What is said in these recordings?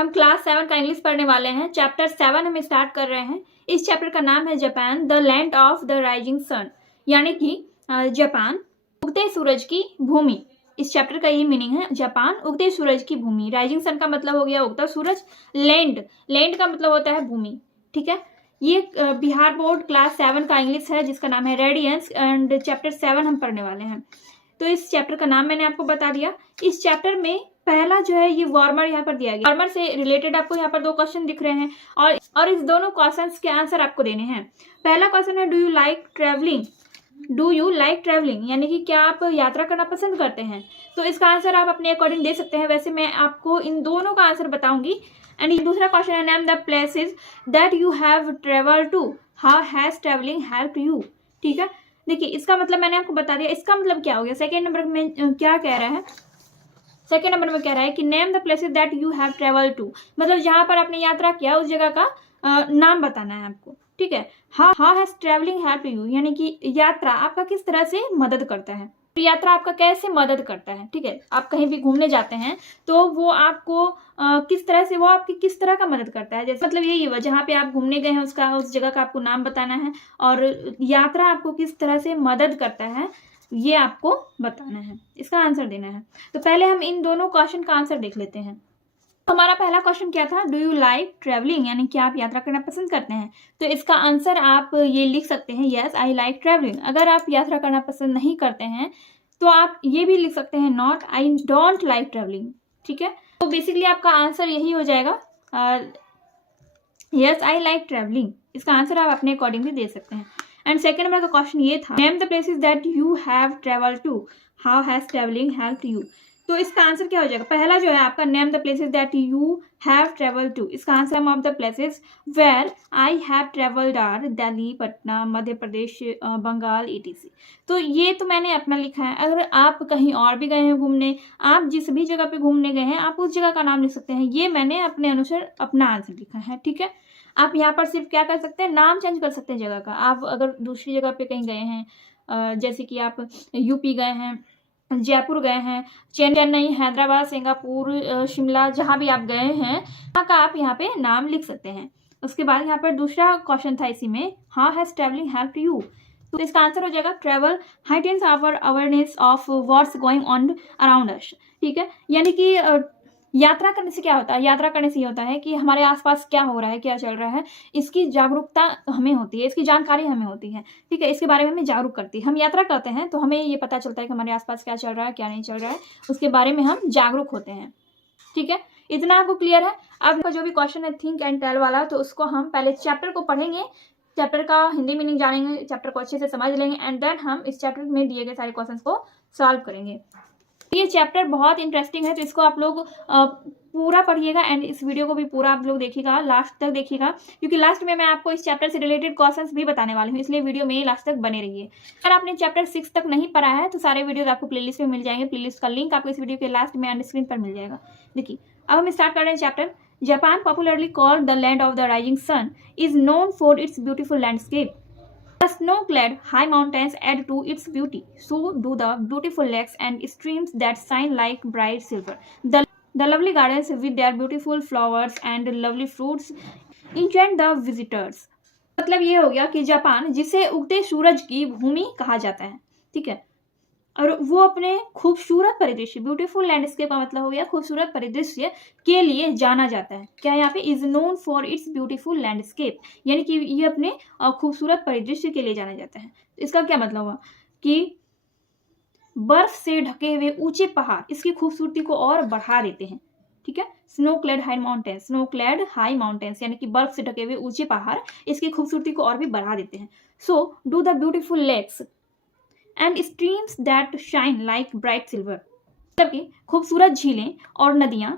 हम क्लास 7 का इंग्लिश पढ़ने वाले हैं। चैप्टर 7 हम स्टार्ट कर रहे हैं। इस चैप्टर का नाम है Japan the land of the rising sun, यानी कि जापान उगते सूरज की भूमि। इस चैप्टर का यही मीनिंग है, जापान उगते सूरज की भूमि। राइजिंग सन का मतलब हो गया उगता सूरज, लैंड का मतलब होता है भूमि। ठीक है, ये बिहार बोर्ड क्लास 7 का इंग्लिश है जिसका नाम है रेडियंस, एंड चैप्टर 7 हम पढ़ने वाले हैं। तो इस चैप्टर का नाम मैंने आपको बता दिया। इस चैप्टर में पहला जो है ये वार्मर यहाँ पर दिया गया। वार्मर से रिलेटेड आपको यहाँ पर 2 क्वेश्चन दिख रहे हैं और इस दोनों क्वेश्चंस के आंसर आपको देने हैं। पहला क्वेश्चन है डू यू लाइक ट्रैवलिंग, यानी कि क्या आप यात्रा करना पसंद करते हैं। तो इसका आंसर आप अपने अकॉर्डिंग दे सकते हैं। वैसे मैं आपको इन दोनों का आंसर बताऊंगी। एंड दूसरा क्वेश्चन है name the places that you have travelled to, how has travelling helped you. ठीक है, देखिए इसका मतलब मैंने आपको बता दिया। इसका मतलब क्या हो गया, सेकेंड नंबर में क्या कह रहा है, सेकेंड नंबर में कह रहा है कि name the places that you have travelled to, मतलब जहां पर आपने यात्रा किया उस जगह का नाम बताना है आपको। ठीक है, how has travelling helped you, यानी कि यात्रा आपका किस तरह से मदद करता है, तो यात्रा आपका कैसे मदद करता है। ठीक है, आप कहीं भी घूमने जाते हैं तो वो आपको किस तरह से, वो आपकी किस तरह का मदद करता है। जैसे मतलब यही हुआ जहाँ पे आप घूमने गए हैं उस जगह का आपको नाम बताना है और यात्रा आपको किस तरह से मदद करता है ये आपको बताना है, इसका आंसर देना है। तो पहले हम इन दोनों क्वेश्चन का आंसर देख लेते हैं। हमारा पहला क्वेश्चन क्या था, डू यू लाइक ट्रैवलिंग, यानी कि आप यात्रा करना पसंद करते हैं। तो इसका आंसर आप ये लिख सकते हैं, यस आई लाइक ट्रैवलिंग। अगर आप यात्रा करना पसंद नहीं करते हैं तो आप ये भी लिख सकते हैं, not I don't like travelling. ठीक है, तो बेसिकली आपका आंसर यही हो जाएगा, यस आई लाइक ट्रैवलिंग। इसका आंसर आप अपने अकॉर्डिंगली दे सकते हैं। एंड सेकेंड नंबर का क्वेश्चन ये था, name the places that you have travelled to, how has travelling helped you. तो इसका आंसर क्या हो जाएगा, पहला जो है आपका name the places that you have travelled to, इसका answer of the places where I have travelled are Delhi, Patna, Madhya Pradesh, Bengal etc। तो ये तो मैंने अपना लिखा है। अगर आप कहीं और भी गए हैं घूमने, आप जिस भी जगह पे घूमने गए हैं आप उस जगह का नाम लिख सकते हैं। ये मैंने अपने अनुसार अपना आंसर लिखा है। ठीक है, आप यहाँ पर सिर्फ क्या कर सकते हैं, नाम चेंज कर सकते हैं जगह का। आप अगर दूसरी जगह पे कहीं गए हैं, जैसे कि आप यूपी गए हैं, जयपुर गए हैं, चेन्नई, हैदराबाद, सिंगापुर, शिमला, जहाँ भी आप गए हैं वहाँ का आप यहाँ पे नाम लिख सकते हैं। उसके बाद यहाँ पर दूसरा क्वेश्चन था इसी में, how has travelling helped you. तो इसका आंसर हो जाएगा travel heightens our awareness of what's going on around us. ठीक है, यानी कि यात्रा करने से क्या होता है, यात्रा करने से ये होता है कि हमारे आसपास क्या हो रहा है, क्या चल रहा है, इसकी जागरूकता हमें होती है, इसकी जानकारी हमें होती है। ठीक है, इसके बारे में हमें जागरूक करती है। हम यात्रा करते हैं तो हमें ये पता चलता है कि हमारे आसपास क्या चल रहा है, क्या नहीं चल रहा है, उसके बारे में हम जागरूक होते हैं। ठीक है, इतना आपको क्लियर है। अब जो भी क्वेश्चन है थिंक एंड टेल वाला, तो उसको हम पहले चैप्टर को पढ़ेंगे, चैप्टर का हिंदी मीनिंग जानेंगे, चैप्टर को अच्छे से समझ लेंगे, एंड देन हम इस चैप्टर में दिए गए सारे क्वेश्चन को सॉल्व करेंगे। ये चैप्टर बहुत इंटरेस्टिंग है, तो इसको आप लोग पूरा पढ़िएगा एंड इस वीडियो को भी पूरा आप लोग देखिएगा, लास्ट तक देखिएगा, क्योंकि लास्ट में मैं आपको इस चैप्टर से रिलेटेड क्वेश्चंस भी बताने वाली हूँ, इसलिए वीडियो में लास्ट तक बने रहिए। अगर आपने चैप्टर 6 तक नहीं पढ़ा है तो सारे वीडियोज आपको प्लेलिस्ट में मिल जाएंगे। प्लेलिस्ट का लिंक आपको इस वीडियो के लास्ट में एंड स्क्रीन पर मिल जाएगा। देखिए अब हम स्टार्ट कर रहे हैं chapter. Japan, popularly called the land of the rising sun, is known for its beautiful landscape. The snow-clad high mountains add to its beauty. So do the beautiful lakes and streams that shine like bright silver. The lovely gardens with their beautiful flowers and lovely fruits enchant the visitors. मतलब ये हो गया कि Japan, जिसे उगते सूरज की भूमि कहा जाता है, ठीक है, और वो अपने खूबसूरत परिदृश्य, ब्यूटीफुल लैंडस्केप का मतलब हो गया खूबसूरत परिदृश्य के लिए जाना जाता है। क्या यहाँ पे, is known for its beautiful landscape, यानी कि ये अपने खूबसूरत परिदृश्य के लिए जाना जाता है। इसका क्या मतलब हुआ कि बर्फ से ढके हुए ऊंचे पहाड़ इसकी खूबसूरती को और बढ़ा देते हैं। ठीक है, स्नो क्लेड हाई माउंटेन्स यानी कि बर्फ से ढके हुए ऊंचे पहाड़ इसकी खूबसूरती को और भी बढ़ा देते हैं। So do the beautiful lakes and streams that shine like bright silver, मतलब कि खूबसूरत झीलें और नदियां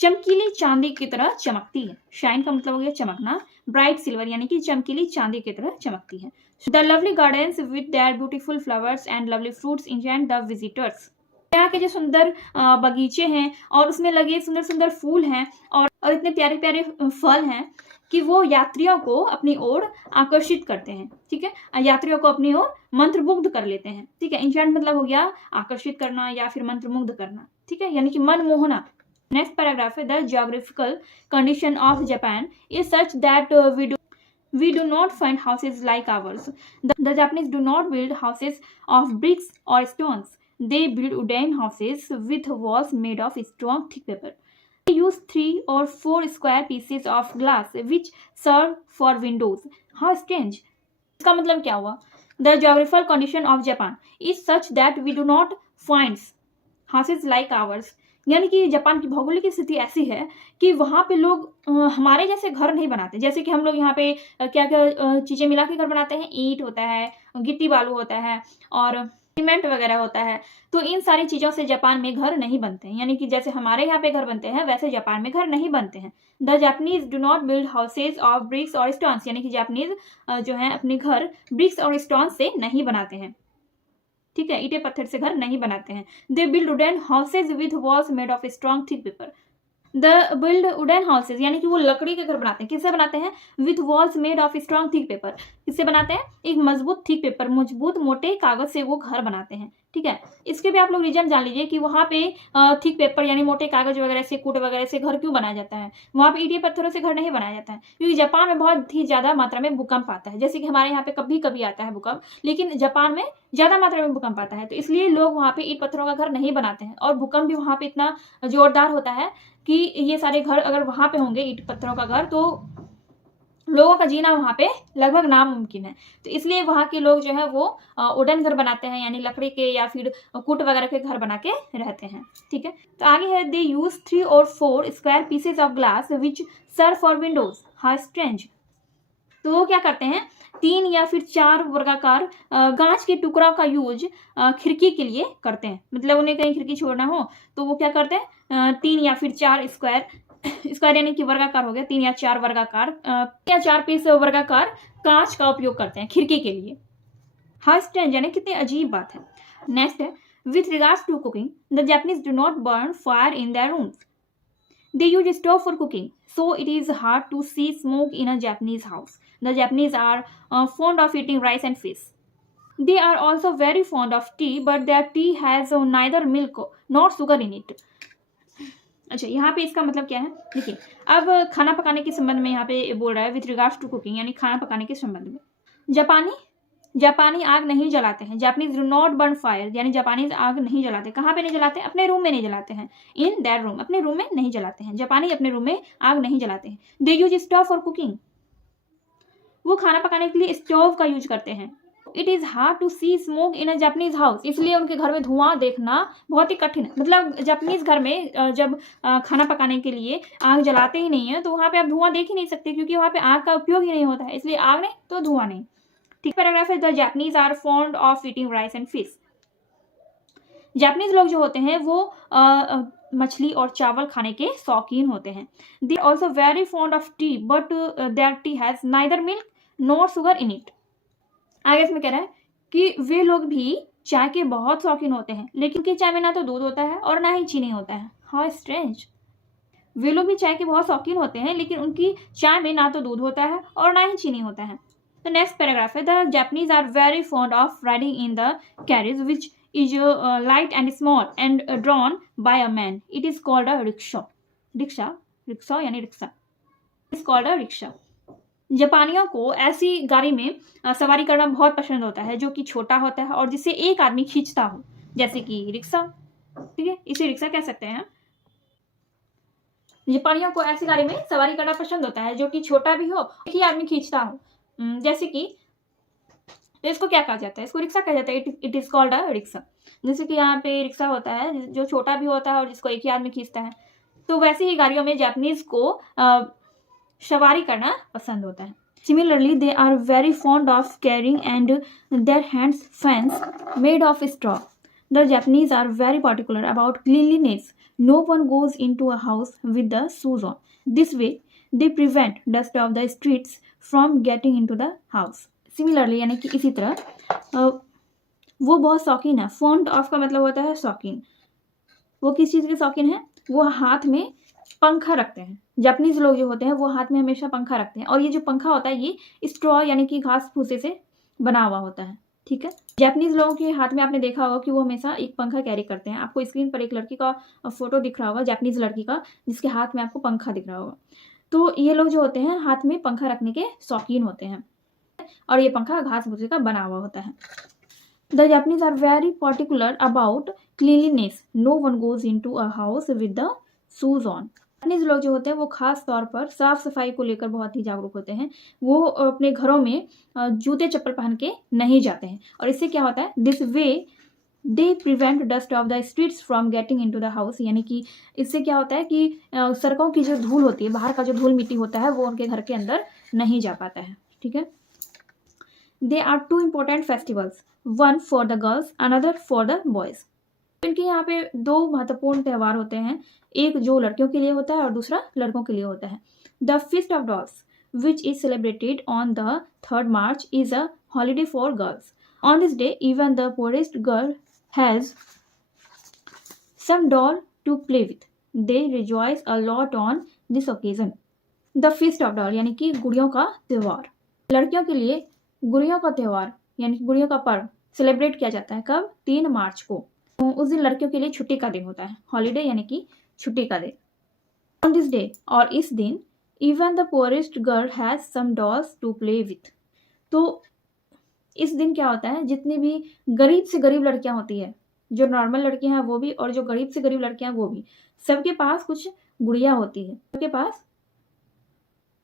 चमकीली चांदी की तरह चमकती है। शाइन का मतलब हो गया चमकना, ब्राइट सिल्वर यानी कि चमकीली चांदी की तरह चमकती है। The lovely gardens with their beautiful flowers and lovely fruits and the visitors, यहाँ के जो सुंदर बगीचे हैं और उसमें लगे सुंदर सुंदर फूल हैं और इतने प्यारे प्यारे फल हैं कि वो यात्रियों को अपनी ओर आकर्षित करते हैं। ठीक है, यात्रियों को अपनी ओर मंत्रमुग्ध कर लेते हैं। ठीक है, इंचेंट मतलब हो गया आकर्षित करना या फिर मंत्रमुग्ध करना। ठीक है, यानी कि मन मोहना। नेक्स्ट पैराग्राफ है the geographical condition of Japan is such that we do not find houses like ours. The Japanese do not build houses of bricks or stones. They build wooden houses with walls made of strong thick paper. They use 3 or 4 square pieces of glass which serve for windows. How strange. इसका मतलब क्या हुआ? The geographical condition of Japan is such that we do not find houses like ours. यानी कि Japan की भौगोलिक स्थिति ऐसी है कि वहाँ पे लोग हमारे जैसे घर नहीं बनाते। जैसे कि हम लोग यहाँ पे क्या क्या चीज़ें मिला के घर बनाते हैं, ईंट होता है, गिट्टी बालू होता है और सीमेंट वगैरह होता है। तो इन सारी चीज़ों से जापान में घर नहीं बनते हैं। यानी कि जैसे हमारे यहाँ पे घर बनते हैं वैसे जापान में घर नहीं बनते हैं। The Japanese do not build houses of BRICS और स्टोन्स, यानी कि जापानीज जो है अपने घर ब्रिक्स और स्टोन से नहीं बनाते हैं। ठीक है, ईंटे पत्थर से घर नहीं बनाते हैं। They build wooden houses with walls made of strong thick paper. The build wooden houses यानी कि वो लकड़ी के घर बनाते हैं। किससे बनाते हैं? With walls made of strong thick paper. किससे बनाते हैं? एक मजबूत थिक पेपर, मजबूत मोटे कागज से वो घर बनाते हैं। ठीक है, इसके भी आप लोग रीजन जान लीजिए कि वहाँ पे थिक पेपर यानी मोटे कागज वगैरह से, कूट वगैरह से घर क्यों बनाया जाता है। वहाँ पे ईंटे पत्थरों से घर नहीं बनाया जाता है क्योंकि जापान में बहुत ही ज़्यादा मात्रा में भूकंप आता है। जैसे कि हमारे यहाँ पे कभी कभी आता है भूकंप, लेकिन जापान में ज़्यादा मात्रा में भूकंप आता है, तो इसलिए लोग वहाँ पे ईंट पत्थरों का घर नहीं बनाते हैं। और भूकंप भी वहाँ पे इतना जोरदार होता है कि ये सारे घर अगर वहाँ पे होंगे ईंट पत्थरों का घर, तो लोगों का जीना वहाँ पे लगभग नामुमकिन है। तो इसलिए वहाँ के लोग जो है वो वुडन घर बनाते हैं, यानी लकड़ी के या फिर कूट वगैरह के घर बना के रहते हैं। ठीक है, तो आगे है they use 3 or 4 square pieces of glass which serve for windows. How strange. तो वो क्या करते हैं? 3 या फिर 4 वर्गाकार कांच के टुकड़ों का यूज खिड़की के लिए करते हैं। मतलब उन्हें कहीं खिड़की छोड़ना हो तो वो क्या करते हैं? 3 या फिर 4 स्क्वायर यानी कि वर्गाकार हो गया, 3 या 4 वर्गाकार या 4 पीस वर्गाकार कांच का उपयोग करते हैं खिड़की के लिए। हाउ स्ट्रेंज यानी कितनी अजीब बात है। नेक्स्ट है with regards to cooking the Japanese do not burn fire in their rooms. They use stove for cooking so it is hard to see smoke in a Japanese house. The Japanese are fond of eating rice and fish. They are also very fond of tea, but their tea has neither milk nor sugar in it. अच्छा, यहाँ पे इसका मतलब क्या है? देखिए, अब खाना पकाने के संबंध में यहाँ पे बोल रहा है विथ रिगार्ड्स टू कुकिंग, यानी खाना पकाने के संबंध में। जापानी आग नहीं जलाते हैं। Japanese do not burn fire, यानी जापानीज आग नहीं जलाते। कहाँ पे नहीं जलाते? अपने रूम में नहीं जलाते हैं। इन देयर रूम, अपने रूम में नहीं जलाते हैं। जापानी अपने रूम में आग नहीं जलाते हैं। दे यूज स्टोव फॉर कुकिंग, वो खाना पकाने के लिए स्टोव का यूज करते हैं। It is hard to see smoke in a Japanese house, इसलिए उनके घर में धुआं देखना बहुत ही कठिन है। मतलब जापानीज घर में जब खाना पकाने के लिए आग जलाते ही नहीं है तो वहाँ पे आप धुआं देख ही नहीं सकते, क्योंकि वहाँ पे आग का उपयोग ही नहीं होता है। इसलिए आग नहीं तो धुआं नहीं। ठीक, पैराग्राफ है the Japanese are fond of eating rice and fish. Japanese लोग जो होते हैं वो मछली और चावल खाने के शौकीन होते हैं। They are also very fond of tea but their tea has neither milk nor sugar in it. आगे इसमें कह रहा है कि वे लोग भी चाय के बहुत शौकीन होते हैं, लेकिन उनकी चाय में ना तो दूध होता है और ना ही चीनी होता है। How strange. वे लोग भी चाय के बहुत शौकीन होते हैं, लेकिन उनकी चाय में ना तो दूध होता है और ना ही चीनी होता है। The next paragraph है the Japanese are very fond of riding in the carriage which is light and small and drawn by a man. It is called a rickshaw. रिक्शा यानी रिक्शा। It's called a rickshaw. जापानियों को ऐसी गाड़ी में सवारी करना बहुत पसंद होता है जो कि छोटा होता है और जिसे एक आदमी खींचता हो, जैसे कि रिक्शा। ठीक है, इसे रिक्शा कह सकते हैं। जापानियों को ऐसी गाड़ी में सवारी करना पसंद होता है जो कि छोटा भी हो, एक ही आदमी खींचता हो, जैसे कि तो इसको क्या कहा जाता है? इसको रिक्शा कहा जाता है। It is called a rickshaw. जैसे कि यहाँ पे रिक्शा होता है जो छोटा भी होता है और जिसको एक ही आदमी खींचता है, तो वैसे ही गाड़ियों में जापानीज को सवारी करना पसंद होता है। Similarly they are very fond of carrying and their hands fans made of straw. The Japanese are very particular about cleanliness. No one goes into a house with the shoes on. This way they prevent dust of the streets from getting into the house. Similarly यानी कि इसी तरह वो बहुत शौकीन है। Fond of का मतलब होता है शौकीन। वो किस चीज़ के शौकीन है? वो हाथ में पंखा रखते हैं। जापानीज लोग जो होते हैं वो हाथ में हमेशा पंखा रखते हैं, और ये जो पंखा होता है ये स्ट्रॉ यानी कि घास फूसे से बना हुआ होता है। ठीक है। जापानीज लोगों के हाथ में आपने देखा होगा कि वो हमेशा एक पंखा कैरी करते हैं। आपको स्क्रीन पर एक लड़की का फोटो दिख रहा होगा, जापानीज लड़की का, जिसके हाथ में आपको पंखा दिख रहा होगा। तो ये लोग जो होते हैं हाथ में पंखा रखने के शौकीन होते हैं, और ये पंखा घास भूसे का बना हुआ होता है। The Japanese are very particular about cleanliness. No one goes into a house with the shoes on. Japanese लोग जो होते हैं वो खास तौर पर साफ सफाई को लेकर बहुत ही जागरूक होते हैं। वो अपने घरों में जूते चप्पल पहन के नहीं जाते हैं, और इससे क्या होता है, this way they prevent dust of the streets from getting into the house. यानी कि इससे क्या होता है कि सड़कों की जो धूल होती है, बाहर का जो धूल मिट्टी होता है, वो उनके घर के अंदर नहीं जा पाता है। ठीक है। They are two important festivals, one for the girls, another for the boys. इनके यहाँ पे दो महत्वपूर्ण त्यौहार होते हैं, एक जो लड़कियों के लिए होता है और दूसरा लड़कों के लिए होता है। The feast of dolls which is celebrated on the 3rd March is a holiday for girls. On this day even the poorest girl has some doll to play with. They rejoice a lot on this occasion. The feast of doll यानी कि गुड़ियों का त्यौहार। लड़कियों के लिए गुड़ियों का त्यौहार यानी कि गुड़ियों का पर्व सेलिब्रेट किया जाता है कब? 3 मार्च को। तो उस दिन लड़कियों के लिए छुट्टी का दिन होता है, हॉलीडे यानी कि छुट्टी का दिन। ऑन दिस डे, और इस दिन, even the poorest girl has some dolls to play with. तो इस दिन क्या होता है, जितनी भी गरीब से गरीब लड़कियां होती है, जो नॉर्मल लड़कियां हैं वो भी, और जो गरीब से गरीब लड़कियां हैं वो भी, सबके पास कुछ गुड़िया होती है, सबके पास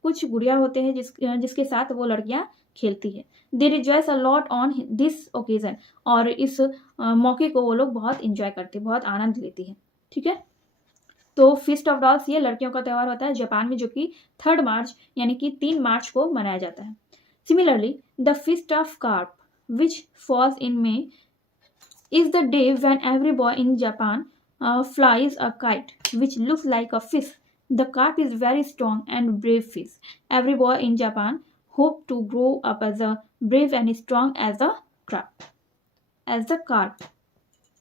कुछ गुड़िया होते हैं जिसके साथ वो लड़कियां खेलती है। They rejoice a lot on this occasion, और इस मौके को वो लोग बहुत इंजॉय करते हैं, बहुत आनंद लेती है। ठीक है। तो फीस्ट ऑफ डॉल्स ये लड़कियों का त्यौहार होता है जापान में, जो कि 3rd मार्च यानी कि 3 मार्च को मनाया जाता है। Similarly the feast of carp which falls in may is the day when every boy in Japan flies a kite which looks like a fish. The carp is very strong and brave fish. Every boy in Japan hope to grow up as a brave and strong as a carp.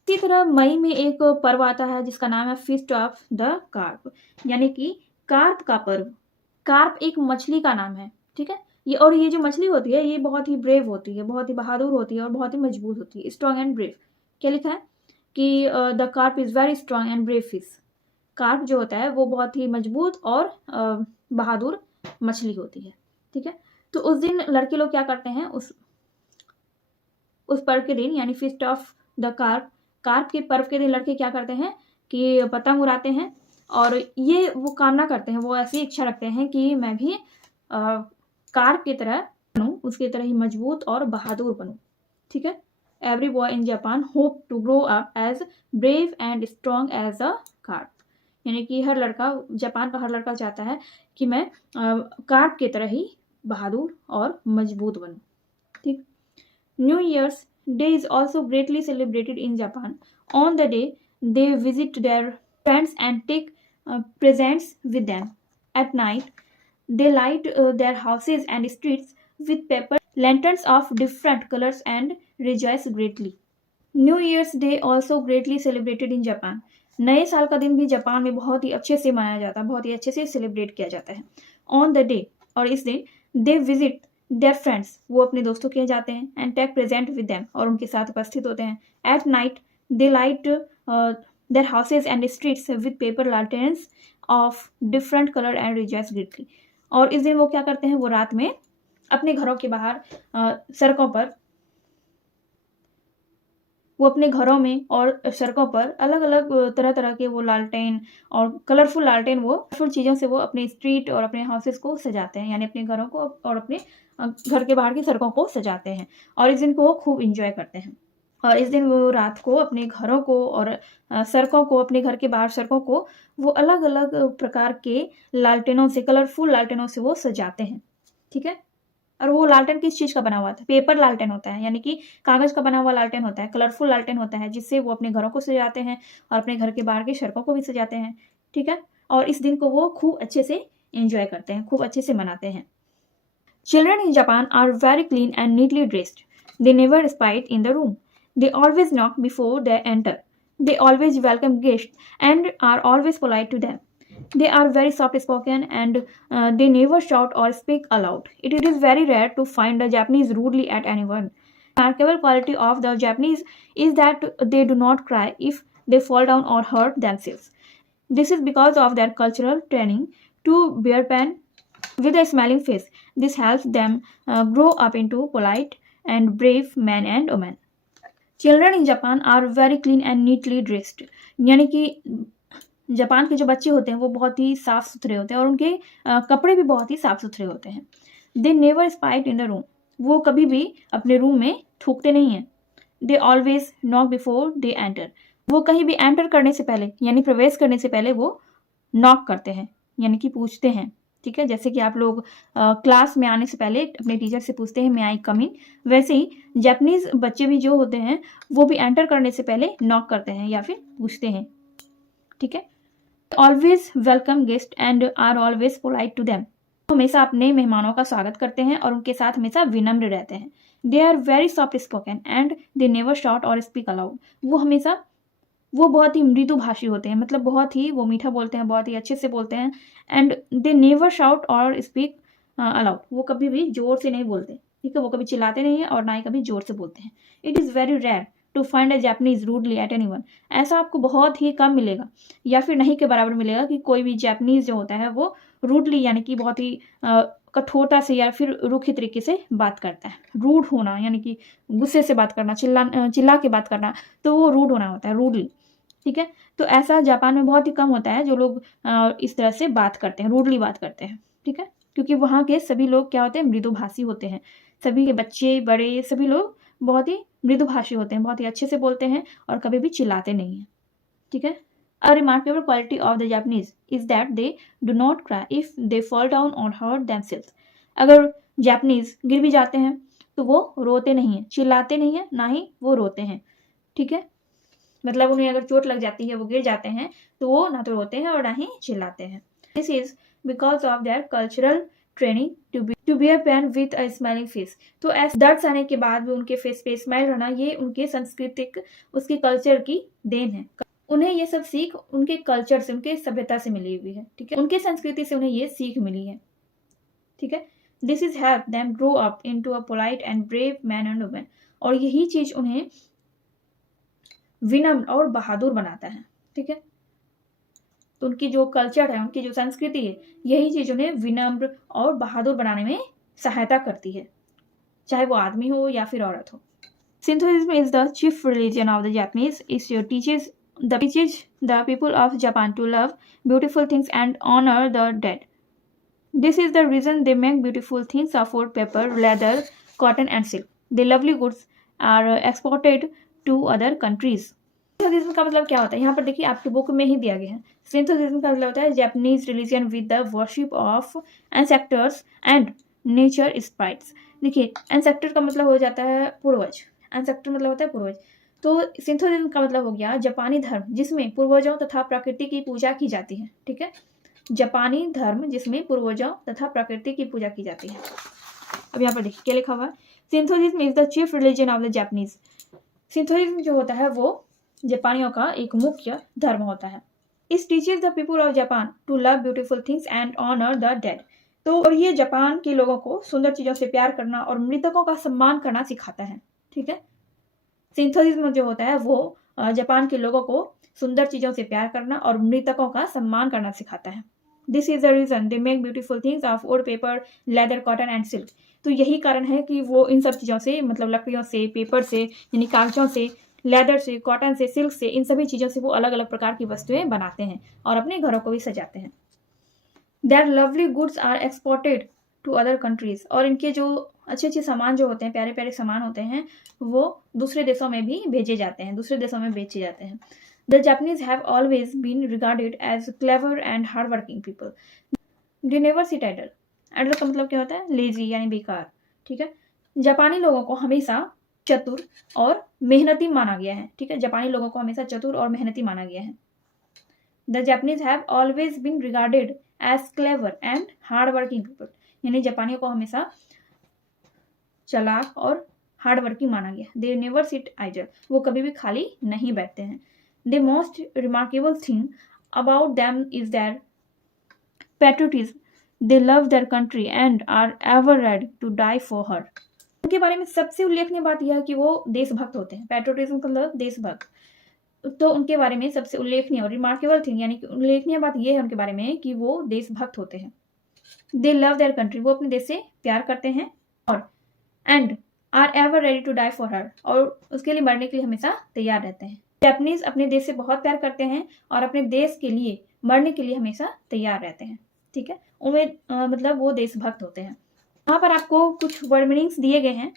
इसी तरह मई में एक पर्व आता है जिसका नाम है फीस्ट ऑफ द कार्प, यानी कि कार्प का पर्व। कार्प एक मछली का नाम है। ठीक है। ये जो मछली होती है ये बहुत ही ब्रेव होती है, बहुत ही बहादुर होती है और बहुत ही मजबूत होती है। स्ट्रॉन्ग एंड ब्रेव क्या लिखा है कि the carp is very strong and brave fish. Carp जो होता है वो बहुत ही मजबूत और बहादुर मछली होती है। ठीक है। तो उस दिन लड़के लोग क्या करते हैं, उस पर्व के दिन यानी फीस्ट ऑफ द कार्प के पर्व के दिन लड़के क्या करते हैं कि पतंग उड़ाते हैं, और ये वो कामना करते हैं, वो ऐसी इच्छा रखते हैं कि मैं भी कार्प की तरह बनूं, उसकी तरह ही मजबूत और बहादुर बनूं। ठीक है। Every boy in Japan hope to grow up as brave and strong as a carp. यानी कि हर लड़का, जापान का हर लड़का चाहता है कि मैं कार्प की तरह ही बहादुर और मजबूत बनूं। ठीक। New year's day is also greatly celebrated in Japan. On the day they visit their friends and take presents with them. At night they light their houses and streets with paper lanterns of different colors and rejoice greatly. New Year's Day also greatly celebrated in Japan. नए साल का दिन भी Japan में बहुत ही अच्छे से मनाया जाता है, बहुत ही अच्छे से सेलिब्रेट किया जाता है। On the day, और इस दिन, they visit their friends, वो अपने दोस्तों के यहाँ जाते हैं, and take present with them, और उनके साथ उपस्थित होते हैं। At night, they light their houses and streets with paper lanterns of different color and rejoice greatly. और इस दिन वो क्या करते हैं, वो रात में अपने घरों के बाहर सड़कों पर, वो अपने घरों में और सड़कों पर अलग अलग तरह तरह के वो लालटेन और कलरफुल लालटेन, वो कलरफुल चीज़ों से वो अपने स्ट्रीट और अपने हाउसेस को सजाते हैं, यानी अपने घरों को और अपने घर के बाहर की सड़कों को सजाते हैं, और इस दिन को वो खूब इंजॉय करते हैं। और इस दिन वो रात को अपने घरों को और सड़कों को, अपने घर के बाहर सड़कों को वो अलग अलग प्रकार के लालटेनों से, कलरफुल लालटेनों से वो सजाते हैं। ठीक है। और वो लालटेन किस चीज़ का बना हुआ था? पेपर लालटेन होता है, यानी कि कागज़ का बना हुआ लालटेन होता है, कलरफुल लालटेन होता है, जिससे वो अपने घरों को सजाते हैं और अपने घर के बाहर की सड़कों को भी सजाते हैं। ठीक है। और इस दिन को वो खूब अच्छे से एंजॉय करते हैं, खूब अच्छे से मनाते हैं। Children in Japan are very clean and neatly dressed. They never spite in the room. They always knock before they enter. They always welcome guest and are always polite to them. They are very soft spoken and they never shout or speak aloud. It is very rare to find a Japanese rudely at anyone. Remarkable quality of the Japanese is that they do not cry if they fall down or hurt themselves. This is because of their cultural training to bear pain with a smiling face. This helps them grow up into polite and brave men and women. Children in Japan are very clean and neatly dressed. यानी कि Japan के जो बच्चे होते हैं वो बहुत ही साफ सुथरे होते हैं और उनके कपड़े भी बहुत ही साफ सुथरे होते हैं. They never spite in the room. वो कभी भी अपने रूम में थूकते नहीं हैं. दे always knock before they enter. वो कहीं भी एंटर करने से पहले यानी प्रवेश करने से पहले वो नॉक करते हैं यानी कि पूछते हैं. ठीक है, जैसे कि आप लोग क्लास में आने से पहले अपने टीचर से पूछते हैं मे आई कम इन, वैसे ही जापानीज बच्चे भी जो होते हैं वो भी एंटर करने से पहले नॉक करते हैं या फिर पूछते हैं. ठीक है, always welcome guest and are always polite to them. हमेशा अपने मेहमानों का स्वागत करते हैं और उनके साथ हमेशा विनम्र रहते हैं. They are very soft spoken and they never shout or speak aloud. वो बहुत ही मृदु भाषी होते हैं, मतलब बहुत ही वो मीठा बोलते हैं, बहुत ही अच्छे से बोलते हैं. एंड दे नेवर शाउट और स्पीक अलाउड. वो कभी भी जोर से नहीं बोलते. ठीक है, वो कभी चिल्लाते नहीं हैं और ना ही कभी जोर से बोलते हैं. It is very rare to find a Japanese rudely at anyone. ऐसा आपको बहुत ही कम मिलेगा या फिर नहीं के बराबर मिलेगा कि कोई भी जापानीज जो होता है वो रूडली यानी कि बहुत ही कठोरता से या फिर रूखे तरीके से बात करता है. रूड होना यानी कि गुस्से से बात करना, चिल्ला के बात करना, तो वो रूड होना होता है, रूडली. ठीक है, तो ऐसा जापान में बहुत ही कम होता है जो लोग इस तरह से बात करते हैं, रूडली बात करते हैं. ठीक है, क्योंकि वहाँ के सभी लोग क्या होते हैं, मृदुभाषी होते हैं. सभी के बच्चे बड़े सभी लोग बहुत ही मृदुभाषी होते हैं, बहुत ही अच्छे से बोलते हैं और कभी भी चिल्लाते नहीं हैं. ठीक है, a remarkable quality of the Japanese is that they do not cry if they fall down और हर्ट देमसेल्व्स. अगर जापानीज गिर भी जाते हैं तो वो रोते नहीं हैं, चिल्लाते नहीं हैं, ना ही वो रोते हैं. ठीक है, मतलब उन्हें अगर चोट लग जाती है, वो गिर जाते हैं, तो वो ना तो रोते हैं और ना ही चिल्लाते हैं. This is because of their cultural training to bear pain with a smiling face. तो ऐसे दर्द आने के बाद भी उनके फेस पे स्माइल रहना, ये उनके सांस्कृतिक उसके कल्चर की देन है. उन्हें ये सब सीख उनके कल्चर से, उनके सभ्यता से मिली हुई है. ठीक है, उनके संस्कृति से उन्हें ये सीख मिली है. ठीक है, this is help them grow up into a polite and brave man and women. और यही चीज उन्हें विनम्र और बहादुर बनाता है. ठीक है, तो उनकी जो कल्चर है, उनकी जो संस्कृति है, यही चीज उन्हें विनम्र और बहादुर बनाने में सहायता करती है, चाहे वो आदमी हो या फिर औरत हो. Shintoism is the chief religion of the Japanese. It teaches the people of Japan to love beautiful things and honor the dead. This is the reason they make beautiful things of wood, paper, leather, cotton and silk. The lovely goods are exported to other countries. सिंथोइज्म का मतलब क्या होता है, यहाँ पर देखिए आपकी book में ही दिया गया है. सिंथोइज्म का मतलब होता है Japanese religion with the worship of ancestors and nature sprites. देखिए एंसेस्टर का मतलब हो जाता है पूर्वज. एंसेस्टर मतलब होता है पूर्वज. तो सिंथोइज्म का मतलब हो गया जापानी धर्म जिसमें पूर्वजों तथा प्रकृति की पूजा की जाती है. ठीक है, जापानी धर्म जिसमें पूर्वजों तथा प्रकृति की पूजा की जाती है. अब यहाँ पर देखिए क्या लिखा हुआ है, Shintoism is the chief religion of the Japanese. Shintoism जो होता है वो जापानियों का एक मुख्य धर्म होता है. इस teaches the people of Japan to love beautiful things and honour the dead. तो और ये जापान के लोगों को सुंदर चीज़ों से प्यार करना और मृतकों का सम्मान करना सिखाता है. ठीक है, सिंथोइज्म जो होता है वो जापान के लोगों को सुंदर चीज़ों से प्यार करना और मृतकों का सम्मान करना सिखाता है. This is the reason they make beautiful things of wood, paper, leather, cotton and silk. तो यही कारण है कि वो इन सब चीज़ों से, मतलब लकड़ियों से, पेपर से यानी कागजों से, लेदर से, कॉटन से, सिल्क से, इन सभी चीज़ों से वो अलग अलग प्रकार की वस्तुएं बनाते हैं और अपने घरों को भी सजाते हैं. Their lovely goods are exported to other countries. और इनके जो अच्छे अच्छे सामान जो होते हैं, प्यारे प्यारे सामान होते हैं, वो दूसरे देशों में भी भेजे जाते हैं, दूसरे देशों में बेचे जाते हैं. The Japanese have always been regarded as clever and hardworking people. They never sit idle. Idle का मतलब क्या होता है, लेजी यानी बेकार. ठीक है, जापानी लोगों को हमेशा चतुर और मेहनती माना गया है. ठीक है, जापानी लोगों को हमेशा चतुर और मेहनती माना गया है. The Japanese have always been regarded as clever and hardworking people. यानी जापानियों को हमेशा चालाक और हार्डवर्किंग माना गया. They never sit idle. वो कभी भी खाली नहीं बैठते हैं. The most remarkable thing about them is their patriotism. They love their country and are ever ready to die for her. उनके बारे में सबसे उल्लेखनीय बात यह है कि वो देशभक्त होते हैं। पैट्रियोटिज्म का मतलब देशभक्त। तो उनके बारे में सबसे उल्लेखनीय और रिमार्केबल थिंग यानी कि उल्लेखनीय बात यह है उनके बारे में कि वो देशभक्त होते हैं। दे लव देयर कंट्री, वो अपने देश से प्यार करते हैं। और and are ever ready to die for her, और उसके लिए मरने के लिए हमेशा तैयार रहते हैं। जापानीज अपने देश से बहुत प्यार करते हैं और अपने देश के लिए मरने के लिए हमेशा तैयार रहते हैं। ठीक है, उनमें मतलब वो देशभक्त होते हैं। यहाँ पर आपको कुछ वर्ड मीनिंग्स दिए गए हैं,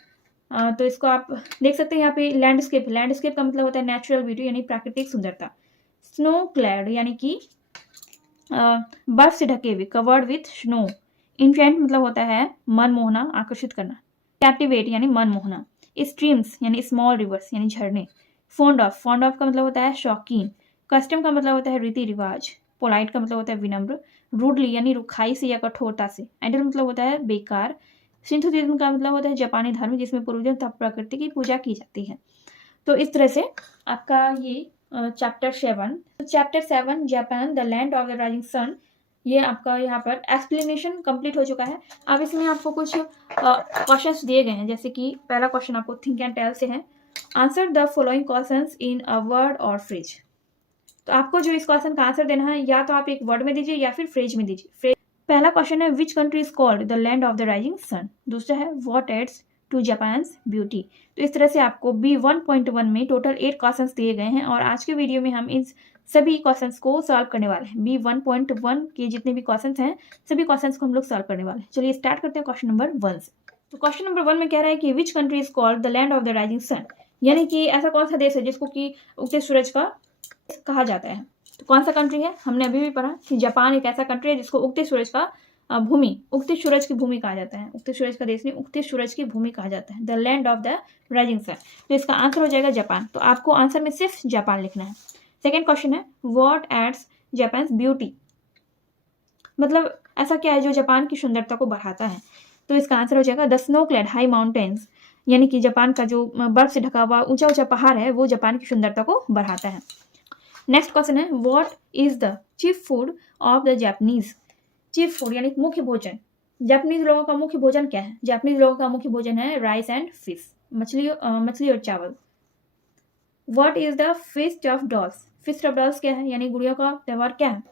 तो इसको आप देख सकते हैं। यहाँ पे लैंडस्केप, लैंडस्केप का मतलब होता है नेचुरल ब्यूटी यानी प्राकृतिक सुंदरता। स्नो क्लैड यानी कि बर्फ से ढके हुए, कवर्ड विथ स्नो। इंटेंट मतलब होता है मन मोहना, आकर्षित करना। कैप्टिवेट यानी मन मोहना। स्ट्रीम्स यानी स्मॉल रिवर्स यानी झरने। फॉन्ड ऑफ, फॉन्ड ऑफ का मतलब होता है शौकीन। कस्टम का मतलब होता है रीति रिवाज। पोलाइट का मतलब होता है विनम्र। रूडली यानी रुखाई से या कठोरता से। आइडल मतलब होता है बेकार। सिंथोइज्म का मतलब होता है जापानी धर्म जिसमें पूर्वजों तथा प्रकृति की पूजा की जाती है। तो इस तरह से आपका ये chapter 7, chapter 7 Japan the land of the rising sun, ये आपका यहाँ पर एक्सप्लेनेशन कंप्लीट हो चुका है। अब इसमें आपको कुछ क्वेश्चंस दिए गए हैं, जैसे कि पहला क्वेश्चन आपको थिंक एंड टेल से है। Answer the following questions in a word और फ्रेज। तो आपको जो इस क्वेश्चन का आंसर देना है या तो आप एक वर्ड में दीजिए या फिर फ्रेज में दीजिए। पहला क्वेश्चन है which country is called the land of the rising sun. दूसरा है what adds to Japan's beauty. तो इस तरह से आपको B1.1 में टोटल 8 क्वेश्चंस दिए गए हैं और आज के वीडियो में हम इन सभी क्वेश्चंस को सॉल्व करने वाले हैं। B1.1 के जितने भी क्वेश्चंस हैं सभी क्वेश्चंस को हम लोग सॉल्व करने वाले हैं। चलिए स्टार्ट करते हैं क्वेश्चन नंबर 1 से। तो क्वेश्चन नंबर 1 में कह रहा है कि which country is called the land of the rising sun, यानी कि ऐसा कौन सा देश है जिसको कि उगते सूरज का कहा जाता है। तो कौन सा कंट्री है, हमने अभी भी पढ़ा कि जापान एक ऐसा कंट्री है जिसको उगते सूरज का भूमि, उगते सूरज की भूमि कहा जाता है। उगते सूरज का देश नहीं, उगते सूरज की भूमि कहा जाता है, the land of the rising sun. तो इसका आंसर हो जाएगा जापान। तो आपको आंसर में सिर्फ जापान लिखना है। सेकेंड क्वेश्चन है व्हाट एड्स जापान्स ब्यूटी, मतलब ऐसा क्या है जो जापान की सुंदरता को बढ़ाता है। तो इसका आंसर हो जाएगा the snow clad high mountains, यानी कि जापान का जो बर्फ से ढका हुआ ऊंचा ऊंचा पहाड़ है वो जापान की सुंदरता को बढ़ाता है। नेक्स्ट क्वेश्चन है what is the chief food of the Japanese. Chief food यानी मुख्य भोजन, जापानीज लोगों का मुख्य भोजन क्या है। जापानीज लोगों का मुख्य भोजन है राइस एंड फिश, मछली और चावल। What is the feast of dolls, feast of dolls क्या है, यानी गुड़ियों का त्योहार क्या है।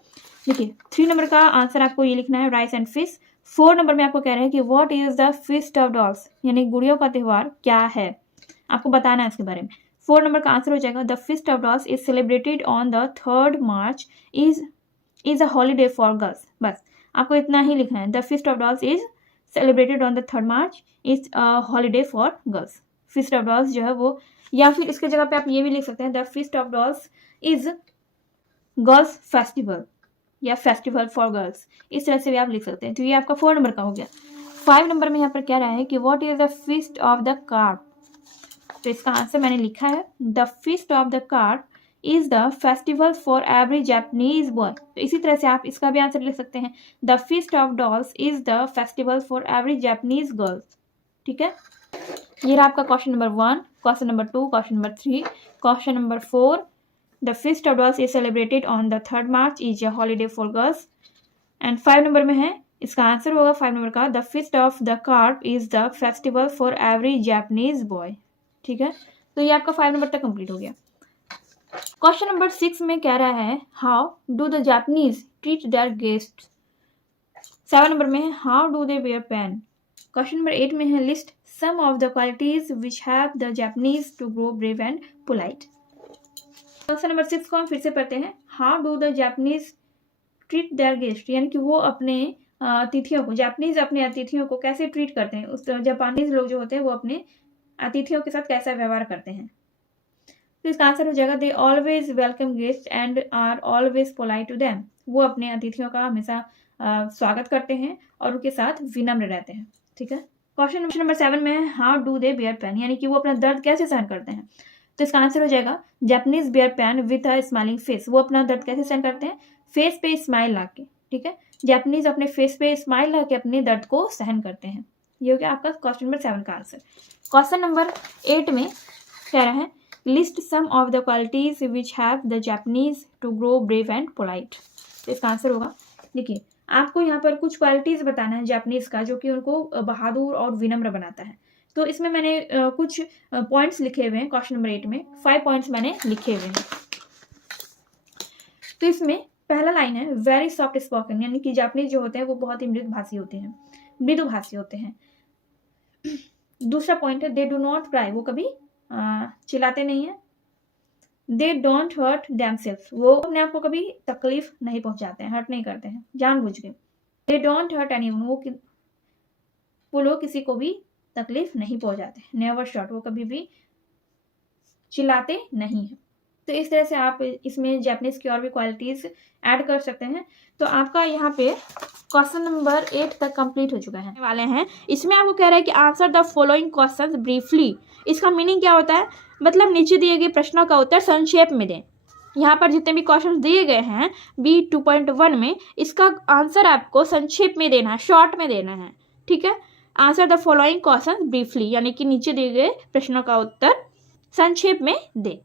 देखिए 3 नंबर का आंसर आपको ये लिखना है राइस एंड फिश। 4 नंबर में आपको कह रहे हैं कि what is the feast of dolls, यानी गुड़ियों का त्योहार क्या है, आपको बताना है इसके बारे में। 4 नंबर का आंसर हो जाएगा the feast of dolls is celebrated on the 3rd March is a holiday for girls. बस आपको इतना ही लिखना है, the feast of dolls is celebrated on the 3rd March is a holiday for girls. Feast of dolls जो है वो, या फिर इसके जगह पे आप ये भी लिख सकते हैं the feast of dolls is girls festival या फेस्टिवल फॉर गर्ल्स, इस तरह से भी आप लिख सकते हैं। तो ये आपका 4 नंबर का हो गया। 5 नंबर में यहाँ पर क्या रहा है कि what is the feast of the carp. तो इसका आंसर मैंने लिखा है the feast of the carp is the festival for every Japanese boy. तो इसी तरह से आप इसका भी आंसर लिख सकते हैं the feast of dolls is the festival for every Japanese girls. ठीक है, ये रहा आपका question number 1, question number 2, question number 3, question number 4। The feast of dolls is celebrated on the 3rd March is a holiday for girls. And 5 number में है, इसका answer होगा 5 number का the feast of the carp is the festival for every Japanese boy. ठीक है, तो ये आपका 5 नंबर तक कंप्लीट हो गया। क्वेश्चन नंबर 6 में कह रहा है how do the Japanese treat their guest. 7 number में है how do they bear pain. Question number 8 में है list some of the qualities which help the Japanese to grow brave and polite. Question number 6 को हम फिर से पढ़ते हैं, how do the Japanese treat their guest, यानी कि वो अपने अतिथियों को, जापानीज अपने अतिथियों को कैसे ट्रीट करते हैं। उस जापानीज लोग जो होते हैं वो अपने अतिथियों के साथ कैसा व्यवहार करते हैं। तो इसका आंसर हो जाएगा they always welcome guest and are always polite to them. वो अपने अतिथियों का हमेशा स्वागत करते हैं और उनके साथ विनम्र रहते हैं। ठीक है, क्वेश्चन नंबर 7 में है how do they bear pain, यानी कि वो अपना दर्द कैसे सहन करते हैं। तो इसका आंसर हो जाएगा Japanese bear pain with a smiling face. वो अपना दर्द कैसे सहन करते हैं, फेस पे स्माइल ला के। ठीक है, जापानीज अपने फेस पे स्माइल ला के अपने दर्द को सहन करते हैं। ये हो गया आपका क्वेश्चन नंबर 7 का आंसर। क्वेश्चन नंबर 8 में कह रहा है list some of the qualities which have the Japanese to grow brave and polite. तो इसका आंसर होगा, देखिए आपको यहाँ पर कुछ क्वालिटीज बताना है जापानीज का जो कि उनको बहादुर और विनम्र बनाता है। तो इसमें मैंने कुछ पॉइंट्स लिखे हुए हैं क्वेश्चन नंबर 8 में, 5 पॉइंट्स मैंने लिखे हुए हैं। तो इसमें पहला लाइन है वेरी सॉफ्ट स्पोकन, यानी कि जापानीज जो होते हैं वो बहुत ही मृदुभाषी होते हैं, मृदुभाषी होते हैं। दूसरा पॉइंट है दे डू नॉट क्राई, वो कभी चिल्लाते नहीं है। दे डोंट हर्ट देमसेल्फ, वो अपने आप को कभी तकलीफ नहीं पहुंचाते हैं, हर्ट नहीं करते हैं जानबूझ के। दे डोंट हर्ट एनीवन, वो लोग किसी को भी तकलीफ नहीं पहुंचाते। नेवर शॉट, वो कभी भी चिल्लाते नहीं है। तो इस तरह से आप इसमें जापानीज की और भी क्वालिटीज ऐड कर सकते हैं। तो आपका यहाँ पे क्वेश्चन नंबर 8 तक कंप्लीट हो चुका है वाले हैं। इसमें आपको कह रहा है कि answer the following questions briefly. इसका मीनिंग क्या होता है, मतलब नीचे दिए गए प्रश्नों का उत्तर संक्षेप में दें। यहाँ पर जितने भी क्वेश्चन दिए गए हैं B 2.1 में, इसका आंसर आपको संक्षेप में देना है, शॉर्ट में देना है, ठीक है। Answer the following question briefly, यानी कि नीचे दिए गए प्रश्नों का उत्तर संक्षेप में दें।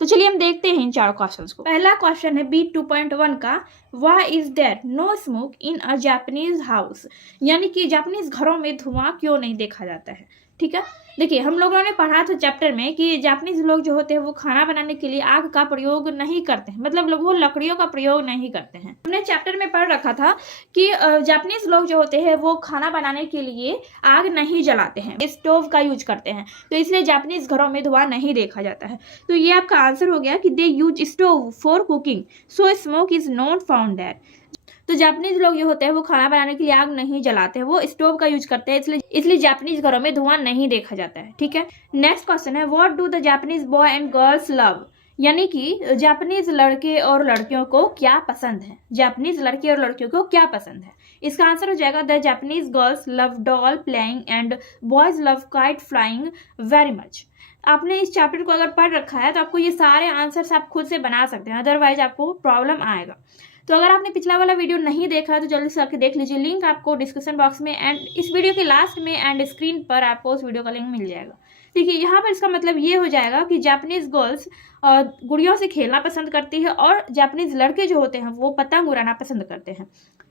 तो चलिए हम देखते हैं इन चार क्वेश्चंस को। पहला क्वेश्चन है B 2.1 का, why is there no smoke in a Japanese house, यानी कि जापानीज घरों में धुआं क्यों नहीं देखा जाता है, ठीक है। देखिए हम लोगों ने पढ़ा था चैप्टर में कि जापानीज लोग जो होते हैं वो खाना बनाने के लिए आग का प्रयोग नहीं करते हैं, मतलब लोग वो लकड़ियों का प्रयोग नहीं करते हैं। हमने चैप्टर में पढ़ रखा था कि जापानीज लोग जो होते हैं वो खाना बनाने के लिए आग नहीं जलाते हैं, स्टोव का यूज करते हैं, तो इसलिए जापानीज घरों में धुआं नहीं देखा जाता है। तो ये आपका आंसर हो गया कि they use stove for cooking so smoke is not found there. तो जापानीज लोग जो होते हैं वो खाना बनाने के लिए आग नहीं जलाते हैं, वो स्टोव का यूज करते हैं, इसलिए जापानीज घरों में धुआं नहीं देखा जाता है, ठीक है। नेक्स्ट क्वेश्चन है what do the Japanese boy and girls love, यानी कि जापानीज लड़के और लड़कियों को क्या पसंद है, जापानीज लड़के और लड़कियों को क्या पसंद है। इसका आंसर हो जाएगा the Japanese girls love doll playing and boys love kite flying very much. आपने इस चैप्टर को अगर पढ़ रखा है तो आपको ये सारे आंसर्स आप खुद से बना सकते हैं, अदरवाइज आपको प्रॉब्लम आएगा। तो अगर आपने पिछला वाला वीडियो नहीं देखा तो जल्दी से आके देख लीजिए, लिंक आपको डिस्क्रिप्शन बॉक्स में एंड इस वीडियो के लास्ट में एंड स्क्रीन पर आपको उस वीडियो का लिंक मिल जाएगा। देखिए यहाँ पर इसका मतलब ये हो जाएगा कि जापानीज गर्ल्स गुड़ियों से खेलना पसंद करती है और जापानीज लड़के जो होते हैं वो पतंग उड़ाना पसंद करते हैं।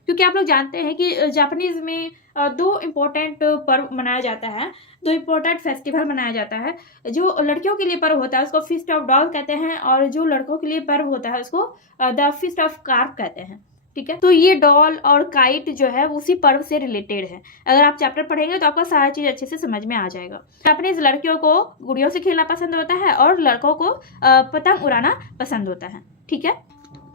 क्योंकि आप लोग जानते हैं कि जापानीज में 2 इम्पोर्टेंट पर्व मनाया जाता है, 2 इम्पोर्टेंट फेस्टिवल मनाया जाता है। जो लड़कियों के लिए पर्व होता है उसको फीस्ट ऑफ डॉल कहते हैं, और जो लड़कों के लिए पर्व होता है उसको द फीस्ट ऑफ कार्प कहते हैं, ठीक है। तो ये डॉल और काइट जो है उसी पर्व से रिलेटेड है। अगर आप चैप्टर पढ़ेंगे तो आपको सारा चीज अच्छे से समझ में आ जाएगा। जापानीज लड़कियों को गुड़ियों से खेलना पसंद होता है और लड़कों को पतंग उड़ाना पसंद होता है, ठीक है।